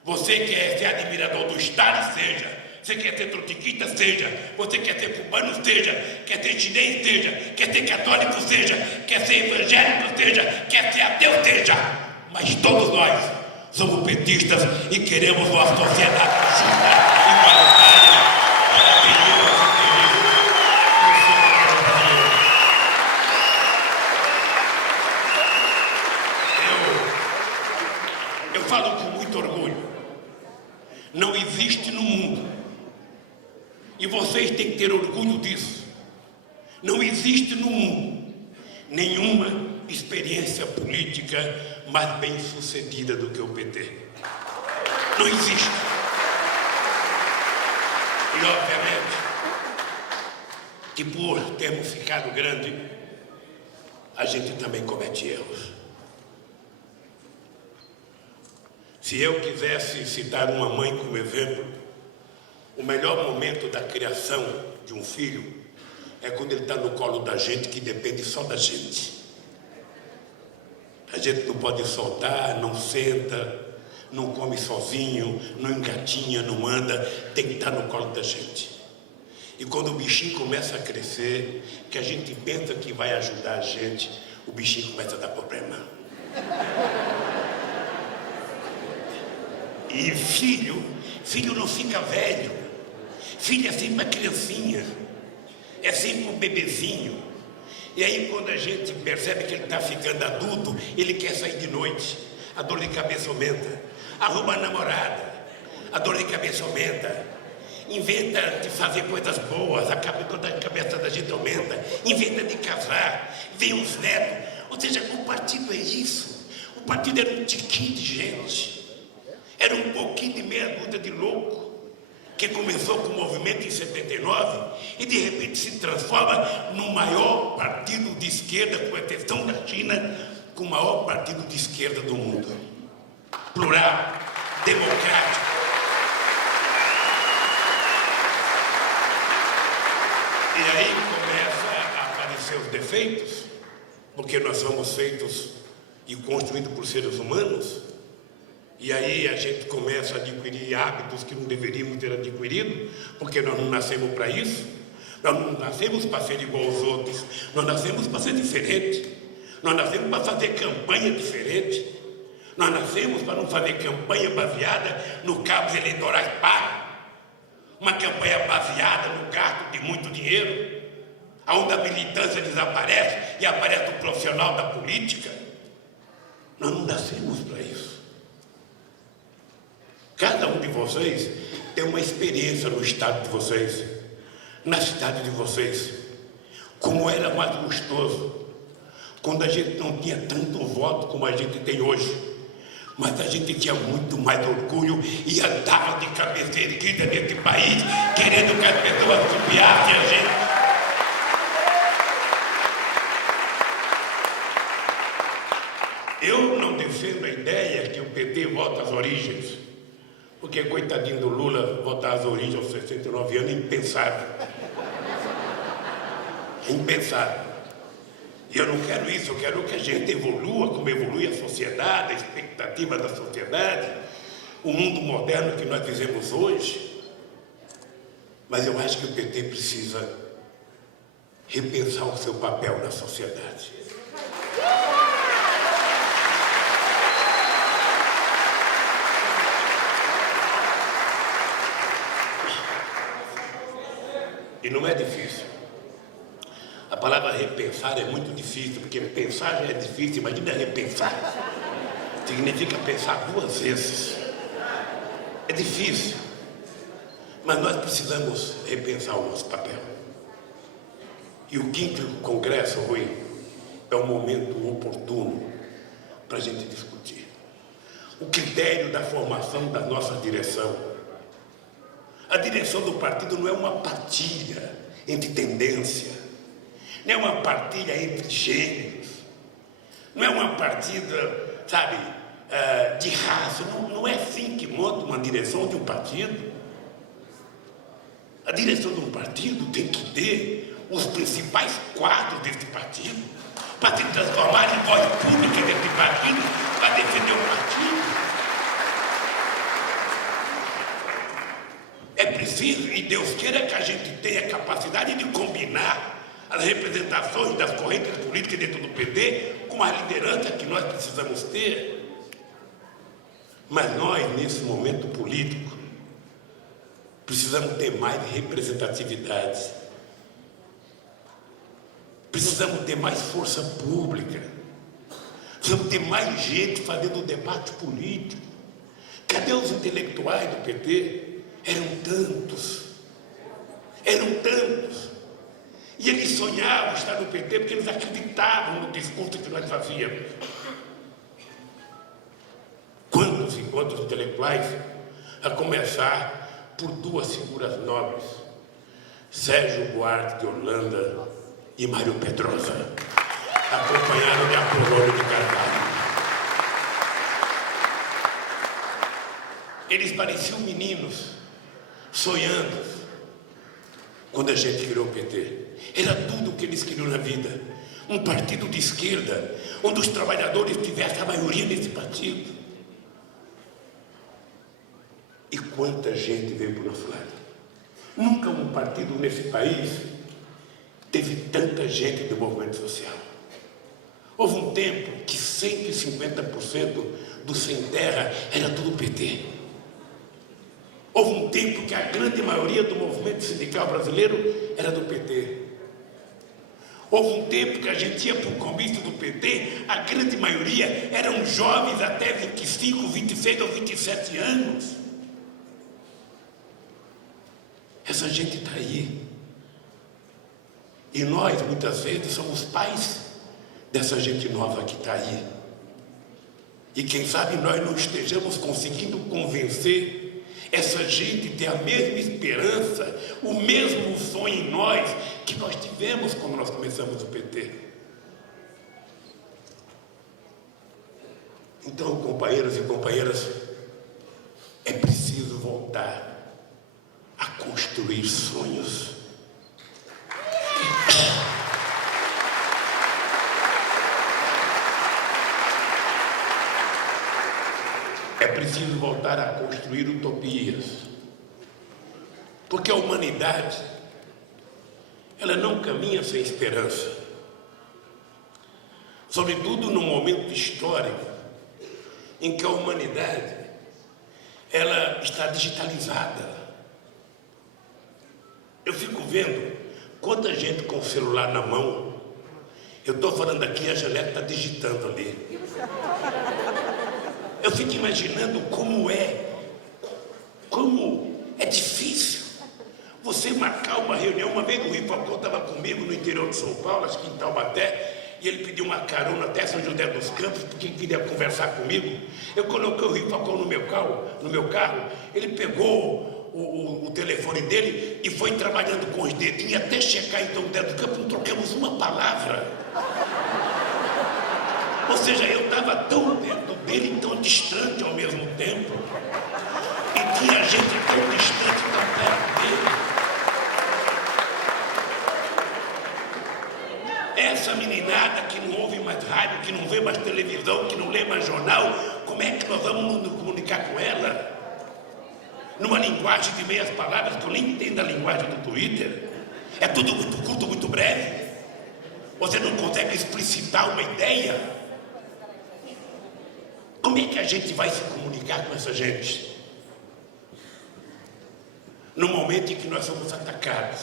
Você quer ser admirador do Estado, seja. Você quer ser trotskista, seja. Você quer ser cubano, seja. Quer ser chinês, seja. Quer ser católico, seja. Quer ser evangélico, seja. Quer ser ateu, seja. Mas todos nós somos petistas e queremos uma sociedade justa, igualitária, para atender nossos interesses. Eu falo com muito orgulho. Não existe no mundo, e vocês têm que ter orgulho disso, não existe no mundo nenhuma experiência política mais bem sucedida do que o PT. Não existe. E obviamente que por termos ficado grande, a gente também comete erros. Se eu quisesse citar uma mãe como exemplo, o melhor momento da criação de um filho é quando ele está no colo da gente, que depende só da gente. A gente não pode soltar, não senta, não come sozinho, não engatinha, não anda, tem que estar no colo da gente. E quando o bichinho começa a crescer, que a gente pensa que vai ajudar a gente, o bichinho começa a dar problema. E filho não fica velho. Filho é sempre uma criancinha, é sempre um bebezinho. E aí quando a gente percebe que ele está ficando adulto, ele quer sair de noite, a dor de cabeça aumenta, arruma a namorada, a dor de cabeça aumenta, inventa de fazer coisas boas, a dor da cabeça da gente aumenta, inventa de casar, vem uns netos. Ou seja, o partido é isso. O partido era um tiquinho de gente, era um pouquinho de meia dúzia de louco, que começou com o movimento em 79 e de repente se transforma no maior partido de esquerda, com exceção da China, com o maior partido de esquerda do mundo. Plural, democrático. E aí começa a aparecer os defeitos, porque nós somos feitos e construídos por seres humanos. E aí a gente começa a adquirir hábitos que não deveríamos ter adquirido, porque nós não nascemos para isso. Nós não nascemos para ser igual aos outros, nós nascemos para ser diferente. Nós nascemos para fazer campanha diferente. Nós nascemos para não fazer campanha baseada no cabos eleitorais pagos. Uma campanha baseada no gasto de muito dinheiro, onde a militância desaparece e aparece o profissional da política. Nós não nascemos para isso. Cada um de vocês tem uma experiência no estado de vocês, na cidade de vocês. Como era mais gostoso quando a gente não tinha tanto voto como a gente tem hoje, mas a gente tinha muito mais orgulho e andava de cabeça erguida nesse país, querendo que as pessoas copiassem a gente. Eu não defendo a ideia que o PT volta às origens, porque, coitadinho do Lula, voltar às origens aos 69 anos é impensável. É impensável. E eu não quero isso, eu quero que a gente evolua como evolui a sociedade, a expectativa da sociedade, o mundo moderno que nós vivemos hoje. Mas eu acho que o PT precisa repensar o seu papel na sociedade. E não é difícil. A palavra repensar é muito difícil, porque pensar já é difícil, imagina repensar. Significa pensar 2 vezes. É difícil. Mas nós precisamos repensar o nosso papel. E o 5º Congresso, Rui, é o momento oportuno para a gente discutir. O critério da formação da nossa direção. A direção do partido não é uma partilha entre tendência, não é uma partilha entre gêneros, não é uma partida, sabe, de raça. Não é assim que monta uma direção de um partido. A direção de um partido tem que ter os principais quadros desse partido para se transformar em voz pública desse partido, para defender o partido. É preciso, e Deus queira, que a gente tenha capacidade de combinar as representações das correntes políticas dentro do PT com a liderança que nós precisamos ter. Mas nós, nesse momento político, precisamos ter mais representatividade. Precisamos ter mais força pública. Precisamos ter mais gente fazendo debate político. Cadê os intelectuais do PT? Eram tantos. E eles sonhavam estar no PT porque eles acreditavam no discurso que nós fazíamos. Quantos e quantos intelectuais, a começar por 2 figuras nobres, Sérgio Buarque de Holanda e Mário Pedrosa, acompanharam de Apolônio de Carvalho. Eles pareciam meninos, sonhando, quando a gente criou o PT. Era tudo o que eles queriam na vida. Um partido de esquerda, onde os trabalhadores tivessem a maioria nesse partido. E quanta gente veio para o nosso lado. Nunca um partido nesse país teve tanta gente do movimento social. Houve um tempo que 150% do sem terra era tudo PT. Houve um tempo que a grande maioria do movimento sindical brasileiro era do PT. Houve um tempo que a gente ia para o comício do PT, a grande maioria eram jovens até 25, 26 ou 27 anos. Essa gente está aí. E nós, muitas vezes, somos pais dessa gente nova que está aí. E quem sabe nós não estejamos conseguindo convencer essa gente ter a mesma esperança, o mesmo sonho em nós que nós tivemos quando nós começamos o PT. Então, companheiros e companheiras, é preciso voltar a construir sonhos. É preciso voltar a construir utopias, porque a humanidade, ela não caminha sem esperança, sobretudo num momento histórico em que a humanidade, ela está digitalizada. Eu fico vendo quanta gente com o celular na mão. Eu estou falando aqui, a Janete está digitando ali. Eu fico imaginando como é difícil você marcar uma reunião. Uma vez o Rui Falcão estava comigo no interior de São Paulo, acho que em Taubaté, e ele pediu uma carona até São José dos Campos, porque queria conversar comigo. Eu coloquei o Rui Falcão no meu carro, ele pegou o telefone dele e foi trabalhando com os dedinhos até chegar em São José dos Campos, não trocamos uma palavra. Ou seja, eu estava tão perto dele e tão distante ao mesmo tempo. E tinha gente tão distante, tão perto dele. Essa meninada que não ouve mais rádio, que não vê mais televisão, que não lê mais jornal, como é que nós vamos nos comunicar com ela? Numa linguagem de meias palavras, que eu nem entendo a linguagem do Twitter. É tudo muito curto, muito breve. Você não consegue explicitar uma ideia. Como é que a gente vai se comunicar com essa gente? No momento em que nós somos atacados,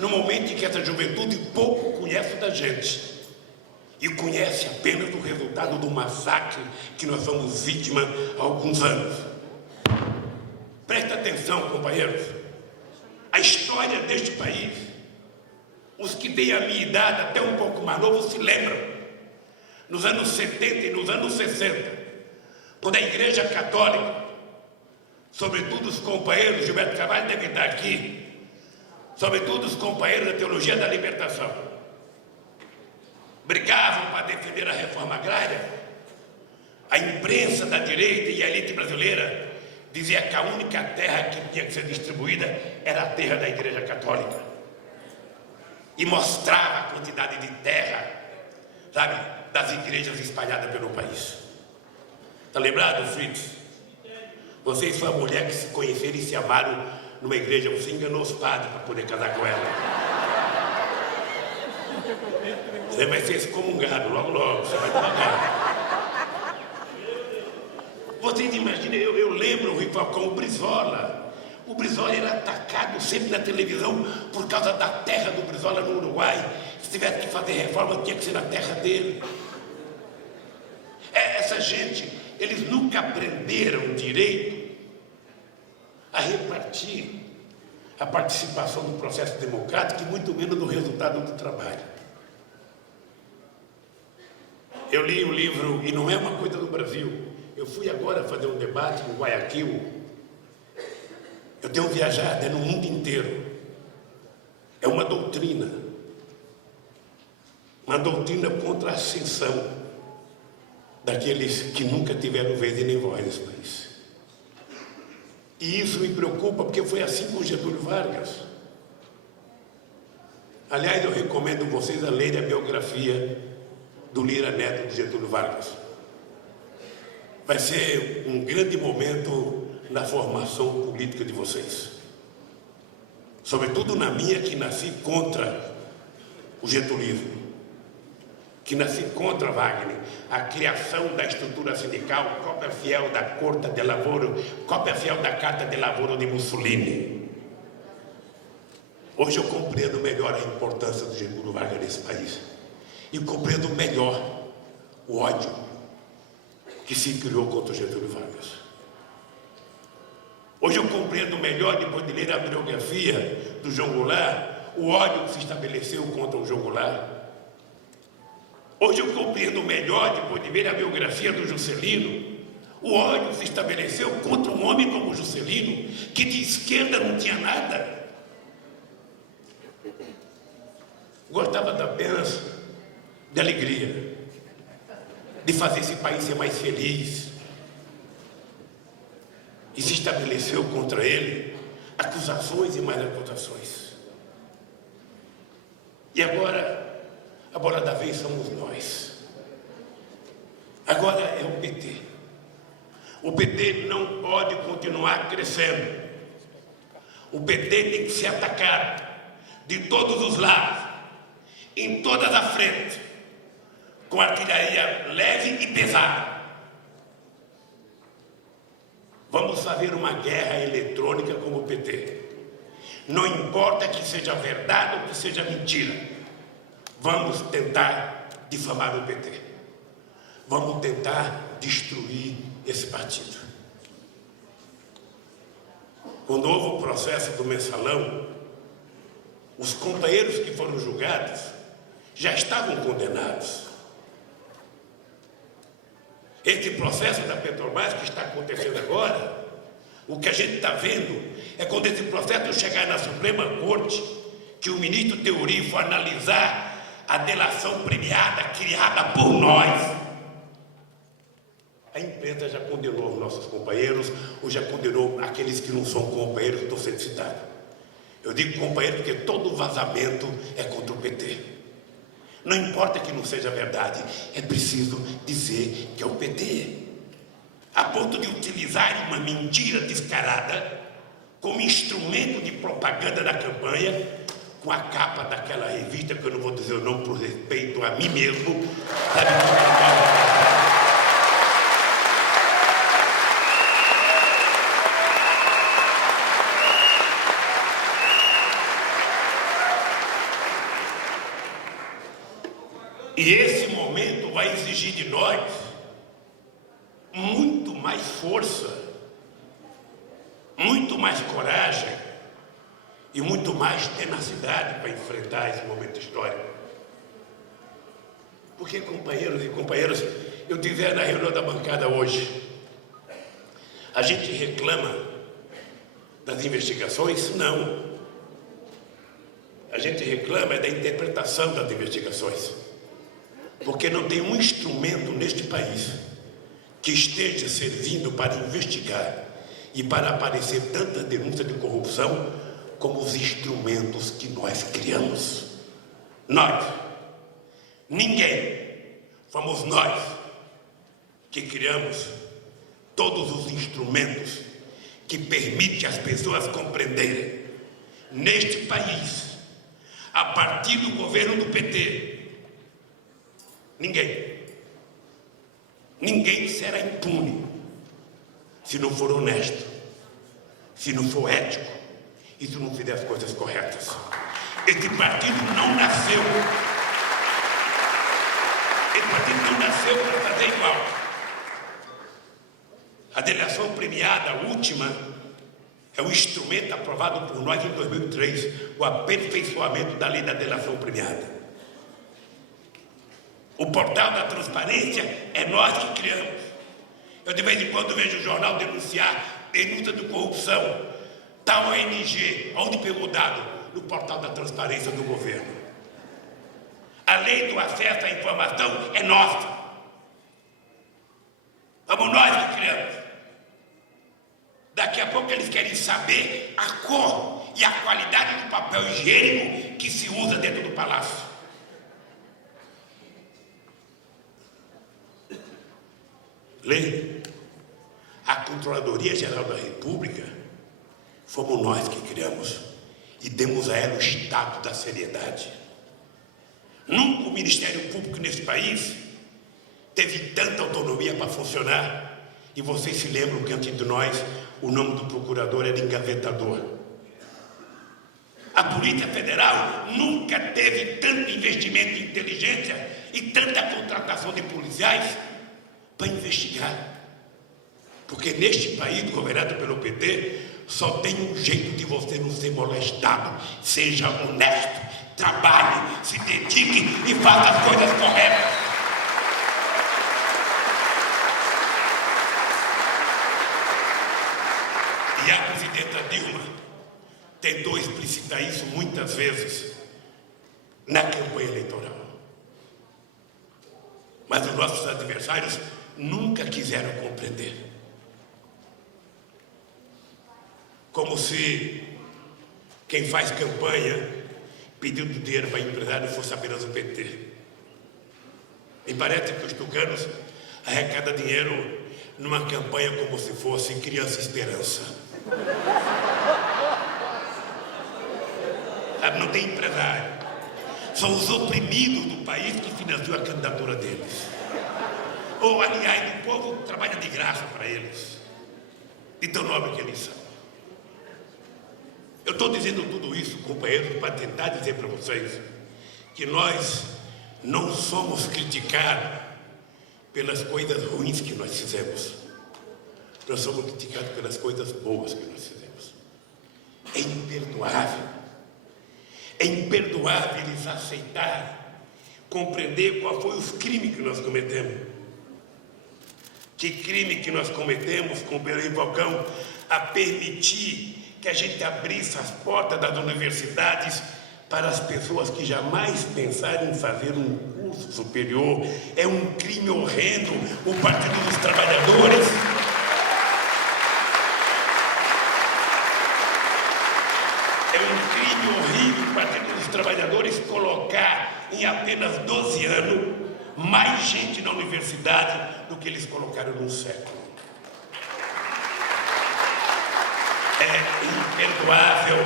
no momento em que essa juventude pouco conhece da gente e conhece apenas o resultado do massacre que nós somos vítimas há alguns anos. Presta atenção, companheiros. A história deste país, os que têm a minha idade, até um pouco mais novo, se lembram. Nos anos 70 e nos anos 60, quando a Igreja Católica, sobretudo os companheiros, Gilberto Carvalho deve estar aqui, sobretudo os companheiros da Teologia da Libertação, brigavam para defender a reforma agrária, a imprensa da direita e a elite brasileira dizia que a única terra que tinha que ser distribuída era a terra da Igreja Católica. E mostrava a quantidade de terra, sabe, das igrejas espalhadas pelo país. Está lembrado, Fritz? Vocês foram a mulher que se conheceram e se amaram numa igreja. Você enganou os padres para poder casar com ela. Você vai ser excomungado logo, logo. Você vai pagar. Vocês imaginam, eu lembro o Rui Falcão, o Brizola. O Brizola era atacado sempre na televisão por causa da terra do Brizola no Uruguai. Se tivesse que fazer reforma, tinha que ser na terra dele. Essa gente, eles nunca aprenderam direito a repartir a participação no processo democrático e muito menos do resultado do trabalho. Eu li o livro, e não é uma coisa do Brasil. Eu fui agora fazer um debate em Guayaquil. Eu tenho viajado, no mundo inteiro. É uma doutrina contra a ascensão daqueles que nunca tiveram vez e nem voz nesse país. E isso me preocupa, porque foi assim com Getúlio Vargas. Aliás, eu recomendo vocês a lerem a biografia do Lira Neto de Getúlio Vargas. Vai ser um grande momento na formação política de vocês. Sobretudo na minha, que nasci contra o getulismo, que nasci contra Wagner, a criação da estrutura sindical, cópia fiel da Corte de Lavoro, cópia fiel da Carta de Lavoro de Mussolini. Hoje eu compreendo melhor a importância do Getúlio Vargas nesse país. E compreendo melhor o ódio que se criou contra o Getúlio Vargas. Hoje eu compreendo melhor, depois de ler a biografia do João Goulart, o ódio que se estabeleceu contra o João Goulart. Hoje eu compreendo melhor, depois de ver a biografia do Juscelino, o ódio que se estabeleceu contra um homem como o Juscelino, que de esquerda não tinha nada. Gostava apenas de alegria, de fazer esse país ser mais feliz. E se estabeleceu contra ele acusações e mais acusações. E agora, a bola da vez somos nós. Agora é o PT. O PT não pode continuar crescendo. O PT tem que ser atacado de todos os lados, em todas as frentes, com artilharia leve e pesada. Vamos fazer uma guerra eletrônica como o PT. Não importa que seja verdade ou que seja mentira. Vamos tentar difamar o PT. Vamos tentar destruir esse partido. Quando houve o processo do Mensalão, os companheiros que foram julgados já estavam condenados. Esse processo da Petrobras que está acontecendo agora, o que a gente está vendo é quando esse processo chegar na Suprema Corte, que o ministro Teori for analisar a delação premiada criada por nós. A imprensa já condenou os nossos companheiros, ou já condenou aqueles que não são companheiros que estão sendo citados. Eu digo companheiro porque todo vazamento é contra o PT. Não importa que não seja verdade, é preciso dizer que é o PT. A ponto de utilizar uma mentira descarada como instrumento de propaganda da campanha, com a capa daquela revista, que eu não vou dizer o nome por respeito a mim mesmo, sabe? E esse momento vai exigir de nós muito mais força, muito mais coragem e muito mais tenacidade para enfrentar esse momento histórico. Porque, companheiros e companheiras, eu dizia na reunião da bancada hoje, a gente reclama das investigações? Não. A gente reclama da interpretação das investigações. Porque não tem um instrumento neste país que esteja servindo para investigar e para aparecer tanta denúncia de corrupção como os instrumentos que nós criamos. Nós, ninguém, fomos nós que criamos todos os instrumentos que permitem às pessoas compreenderem neste país, a partir do governo do PT, ninguém será impune se não for honesto, se não for ético e se não fizer as coisas corretas. Esse partido não nasceu para fazer igual. A delação premiada, a última, é um instrumento aprovado por nós em 2003, o aperfeiçoamento da lei da delação premiada. O portal da transparência é nós que criamos. Eu de vez em quando vejo o jornal denunciar denúncia de corrupção. Tal ONG, onde pegou dado? No portal da transparência do governo. A lei do acesso à informação é nossa. Vamos nós que criamos. Daqui a pouco eles querem saber a cor e a qualidade do papel higiênico que se usa dentro do palácio. Lei, a Controladoria Geral da República, fomos nós que criamos e demos a ela o status da seriedade. Nunca o Ministério Público nesse país teve tanta autonomia para funcionar. E vocês se lembram que antes de nós, o nome do procurador era engavetador. A Polícia Federal nunca teve tanto investimento em inteligência e tanta contratação de policiais para investigar. Porque neste país, governado pelo PT, só tem um jeito de você não ser molestado. Seja honesto, trabalhe, se dedique e faça as coisas corretas. E a presidenta Dilma tentou explicitar isso muitas vezes na campanha eleitoral. Mas os nossos adversários nunca quiseram compreender. Como se quem faz campanha pedindo dinheiro para empresário fosse apenas o PT. Me parece que os tucanos arrecadam dinheiro numa campanha como se fosse Criança Esperança. Sabe, não tem empresário. São os oprimidos do país que financiam a candidatura deles. Ou, aliás, o povo trabalha de graça para eles. De tão nobre que eles são. Eu estou dizendo tudo isso, companheiros, para tentar dizer para vocês que nós não somos criticados pelas coisas ruins que nós fizemos. Nós somos criticados pelas coisas boas que nós fizemos. É imperdoável. É imperdoável eles aceitarem, compreender qual foi os crimes que nós cometemos. Que crime que nós cometemos com o Belém Falcão a permitir que a gente abrisse as portas das universidades para as pessoas que jamais pensaram em fazer um curso superior. É um crime horrendo o Partido dos Trabalhadores. É um crime horrível o Partido dos Trabalhadores colocar em apenas 12 anos mais gente na universidade do que eles colocaram num século. É imperdoável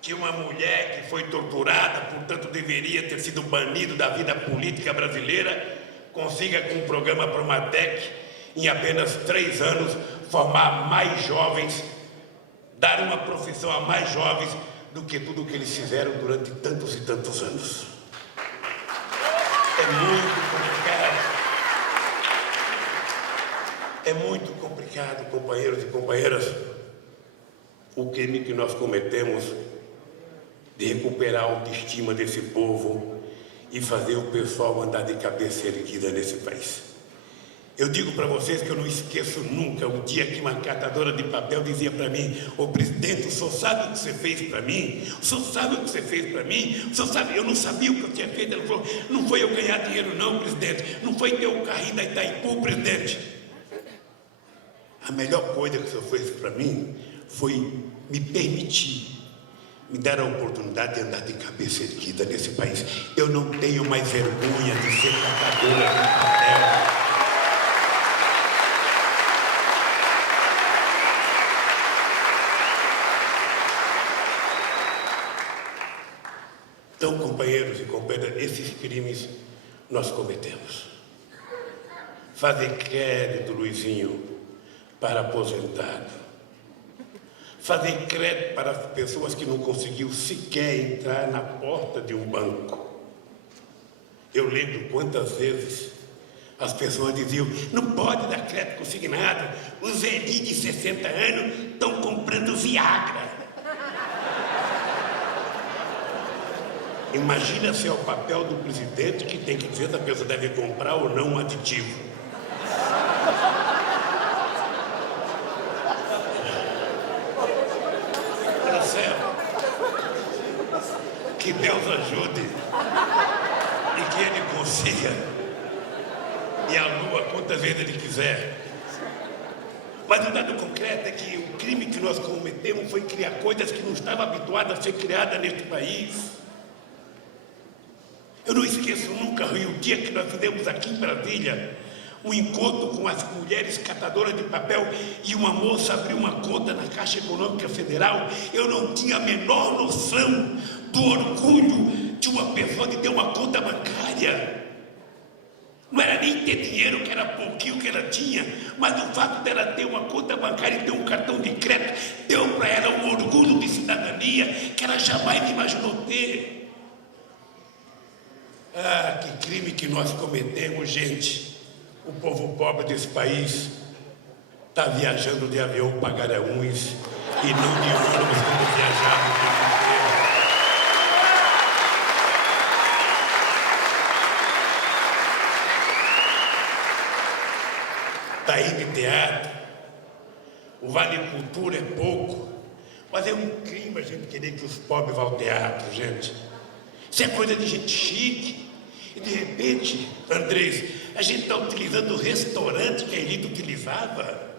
que uma mulher que foi torturada, portanto deveria ter sido banido da vida política brasileira, consiga com o programa Promatec, em apenas 3 anos, formar mais jovens, dar uma profissão a mais jovens do que tudo o que eles fizeram durante tantos e tantos anos. É muito complicado, companheiros e companheiras, o crime que nós cometemos de recuperar a autoestima desse povo e fazer o pessoal andar de cabeça erguida nesse país. Eu digo para vocês que eu não esqueço nunca o dia que uma catadora de papel dizia para mim: ô presidente, o senhor sabe o que você fez para mim? O senhor sabe o que você fez para mim? O senhor sabe? Eu não sabia o que eu tinha feito. Ela falou: não foi eu ganhar dinheiro não, presidente. Não foi ter o carrinho da Itaipu, presidente. A melhor coisa que o senhor fez para mim foi me permitir, me dar a oportunidade de andar de cabeça erguida nesse país. Eu não tenho mais vergonha de ser catadora de papel. Então, companheiros e companheiras, esses crimes nós cometemos. Fazer crédito, Luizinho, para aposentado. Fazer crédito para as pessoas que não conseguiu sequer entrar na porta de um banco. Eu lembro quantas vezes as pessoas diziam: não pode dar crédito consignado, os velhinhos de 60 anos estão comprando Viagra. Imagina se é o papel do presidente que tem que dizer se a pessoa deve comprar ou não um aditivo. Olha, céu, que Deus ajude e que ele consiga e a lua quantas vezes ele quiser. Mas o dado concreto é que o crime que nós cometemos foi criar coisas que não estavam habituadas a ser criadas neste país. Eu não esqueço nunca o dia que nós fizemos aqui em Brasília um encontro com as mulheres catadoras de papel e uma moça abriu uma conta na Caixa Econômica Federal. Eu não tinha a menor noção do orgulho de uma pessoa de ter uma conta bancária. Não era nem ter dinheiro, que era pouquinho que ela tinha, mas o fato dela ter uma conta bancária e ter um cartão de crédito deu para ela um orgulho de cidadania que ela jamais imaginou ter. Ah, que crime que nós cometemos, gente. O povo pobre desse país está viajando de avião para Garanhuns e não de ônibus como viajava o tempo inteiro. Está indo em teatro. O Vale Cultura é pouco, mas é um crime a gente querer que os pobres vão ao teatro, gente. Isso é coisa de gente chique. E de repente, Andrés, a gente está utilizando o restaurante que a elite utilizava.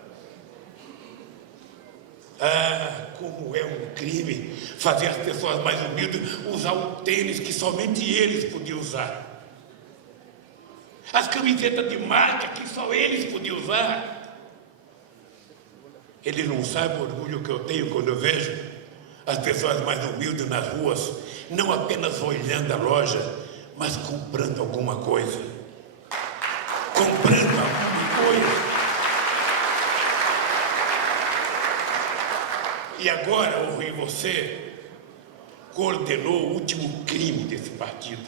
Ah, como é um crime fazer as pessoas mais humildes usar o tênis que somente eles podiam usar. As camisetas de marca que só eles podiam usar. Eles não sabem o orgulho que eu tenho quando eu vejo as pessoas mais humildes nas ruas, não apenas olhando a loja, mas comprando alguma coisa. Comprando alguma coisa. E agora, ouvi você, coordenou o último crime desse partido.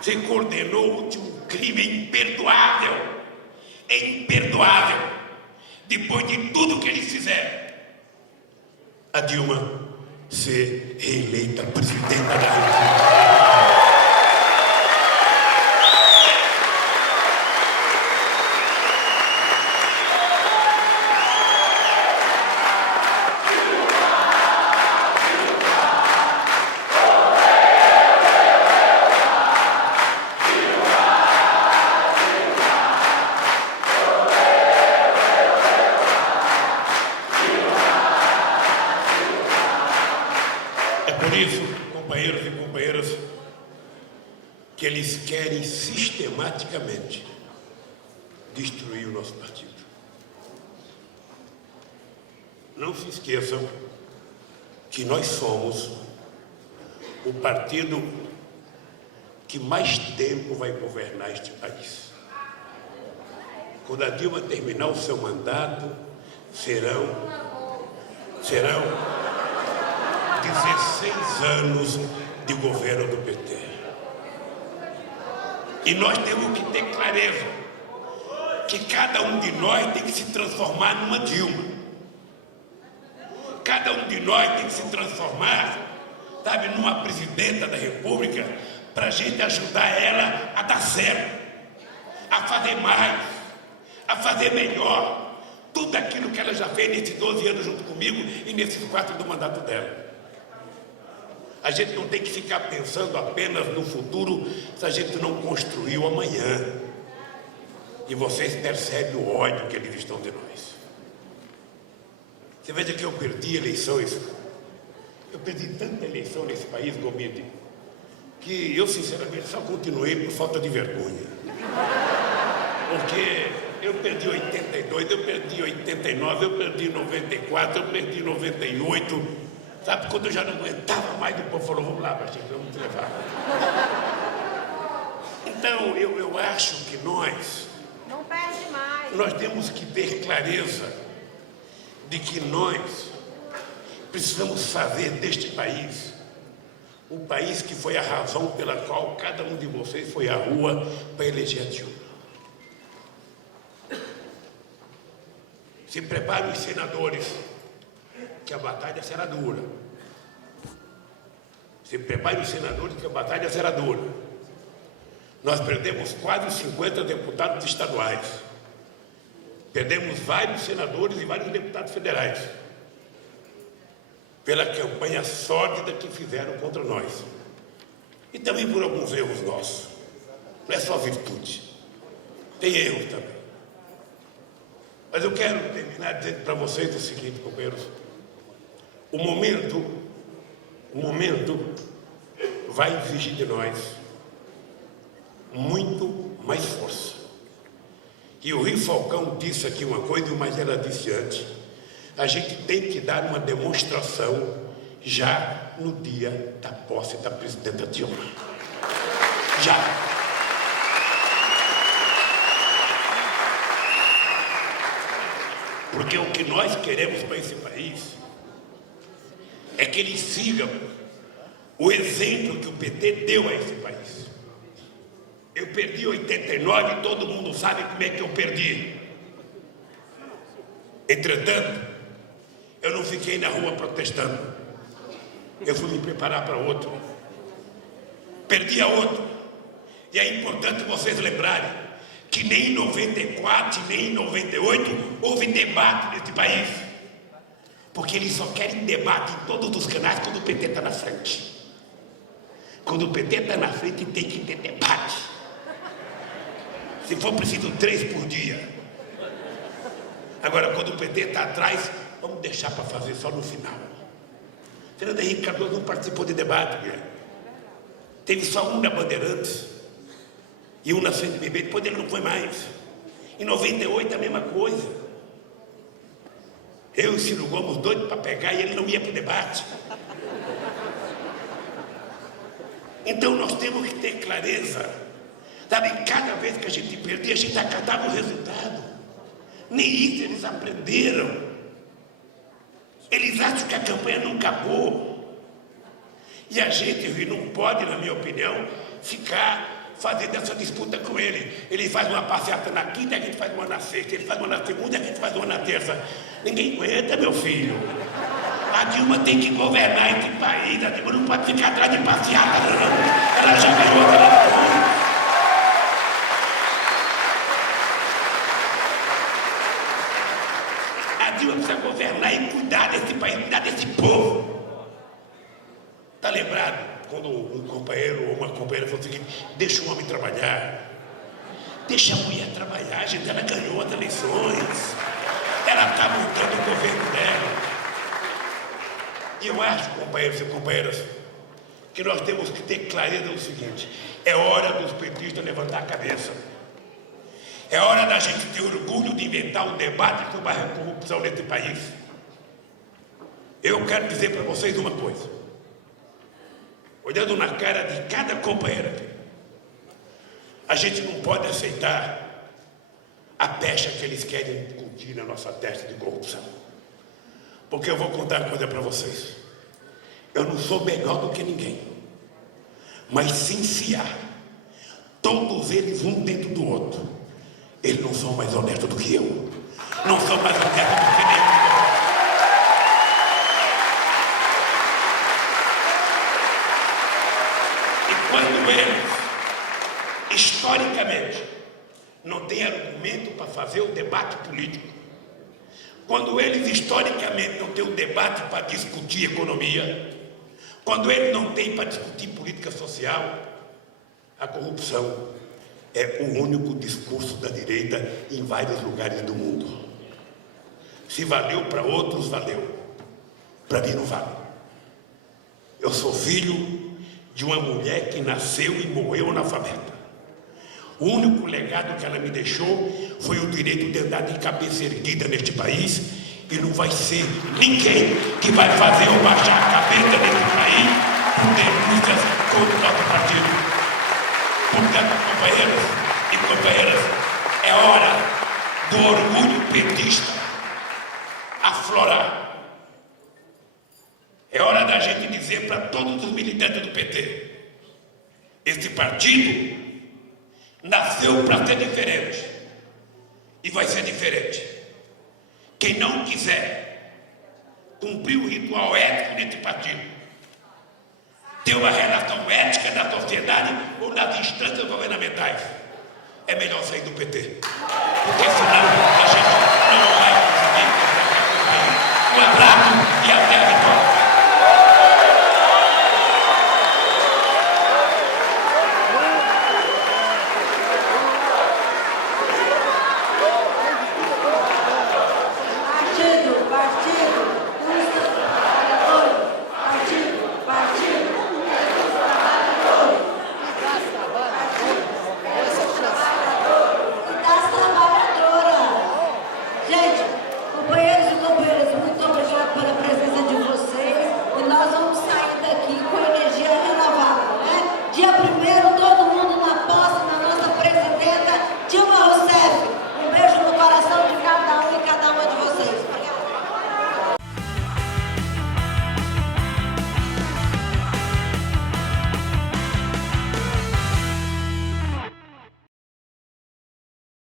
Você coordenou o último crime imperdoável. É imperdoável. Depois de tudo que eles fizeram. A Dilma ser reeleita presidenta da República. Por isso, companheiros e companheiras, que eles querem sistematicamente destruir o nosso partido. Não se esqueçam que nós somos o partido que mais tempo vai governar este país. Quando a Dilma terminar o seu mandato, serão 16 anos de governo do PT. E nós temos que ter clareza que cada um de nós tem que se transformar numa Dilma. Cada um de nós tem que se transformar, sabe, numa presidenta da República, para a gente ajudar ela a dar certo, a fazer mais, a fazer melhor, tudo aquilo que ela já fez nesses 12 anos junto comigo e nesses 4 do mandato dela. A gente não tem que ficar pensando apenas no futuro se a gente não construir o amanhã. E vocês percebem o ódio que eles estão de nós. Você veja que eu perdi eleições. Eu perdi tanta eleição nesse país, Gomide, que eu sinceramente só continuei por falta de vergonha. Porque eu perdi 82, eu perdi 89, eu perdi 94, eu perdi 98. Sabe, quando eu já não aguentava mais, o povo falou, vamos lá, Baixinho, vamos te levar. Então, eu acho que nós temos que ter clareza de que nós precisamos fazer deste país um país que foi a razão pela qual cada um de vocês foi à rua para eleger a Dilma. Se preparem os senadores, que a batalha será dura. Se preparem os senadores, que a batalha será dura. Nós perdemos quase 50 deputados estaduais. Perdemos vários senadores e vários deputados federais pela campanha sórdida que fizeram contra nós. E também por alguns erros nossos. Não é só virtude. Tem erros também. Mas eu quero terminar dizendo para vocês o seguinte, companheiros. O momento vai exigir de nós muito mais força. E o Rio Falcão disse aqui uma coisa, mas ela disse antes. A gente tem que dar uma demonstração já no dia da posse da presidenta Dilma. Já. Porque o que nós queremos para esse país é que eles sigam o exemplo que o PT deu a esse país. Eu perdi 89 e todo mundo sabe como é que eu perdi. Entretanto, eu não fiquei na rua protestando. Eu fui me preparar para outro. Perdi a outro. E é importante vocês lembrarem que nem em 94, nem em 98 houve debate nesse país. Porque eles só querem debate em todos os canais quando o PT está na frente. Quando o PT está na frente, tem que ter debate. Se for preciso 3 por dia. Agora, quando o PT está atrás, vamos deixar para fazer só no final. Fernando Henrique Cardoso não participou de debate, Guilherme. Teve só um na Bandeirantes e um na CNBB, depois ele não foi mais. Em 98 a mesma coisa. Eu e Ciro Gomes doidos para pegar e ele não ia para o debate. Então nós temos que ter clareza. Sabe, cada vez que a gente perdia, a gente acatava o resultado. Nem isso eles aprenderam. Eles acham que a campanha não acabou. E a gente não pode, na minha opinião, ficar fazendo essa disputa com ele. Ele faz uma passeata na quinta, a gente faz uma na sexta. Ele faz uma na segunda, a gente faz uma na terça. Ninguém aguenta, meu filho. A Dilma tem que governar esse país. A Dilma não pode ficar atrás de passeata, não. Ela já ganhou aquela coisa. A Dilma precisa governar e cuidar desse país, cuidar desse povo. Está lembrado quando um companheiro ou uma companheira falou o seguinte: deixa o homem trabalhar, deixa a mulher trabalhar, gente, ela ganhou as eleições, ela está montando o governo dela. E eu acho, companheiros e companheiras, que nós temos que ter clareza do seguinte: é hora dos petistas levantar a cabeça. É hora da gente ter orgulho de inventar um debate sobre a corrupção nesse país. Eu quero dizer para vocês uma coisa. Olhando na cara de cada companheiro aqui, a gente não pode aceitar a pecha que eles querem incutir na nossa testa de corrupção. Porque eu vou contar uma coisa para vocês. Eu não sou melhor do que ninguém. Mas sim, se há Todos eles, um dentro do outro. Eles não são mais honestos do que eu. Não são mais honestos do que nenhum de nós. E quando eles, historicamente, não têm argumento para fazer o debate político, quando eles, historicamente, não têm o debate para discutir economia, quando eles não têm para discutir política social, a corrupção é o único discurso da direita em vários lugares do mundo. Se valeu para outros, valeu. Para mim não vale. Eu sou filho de uma mulher que nasceu e morreu analfabeta. O único legado que ela me deixou foi o direito de andar de cabeça erguida neste país, e não vai ser ninguém que vai fazer eu baixar a cabeça neste país por denúncias contra o nosso partido. Portanto, companheiros e companheiras, é hora do orgulho petista aflorar. É hora da gente dizer para todos os militantes do PT: esse partido nasceu para ser diferente e vai ser diferente. Quem não quiser cumprir o ritual ético desse partido, ter uma relação ética na sociedade ou nas instâncias governamentais, é melhor sair do PT. Porque senão a gente não vai conseguir. Um abraço.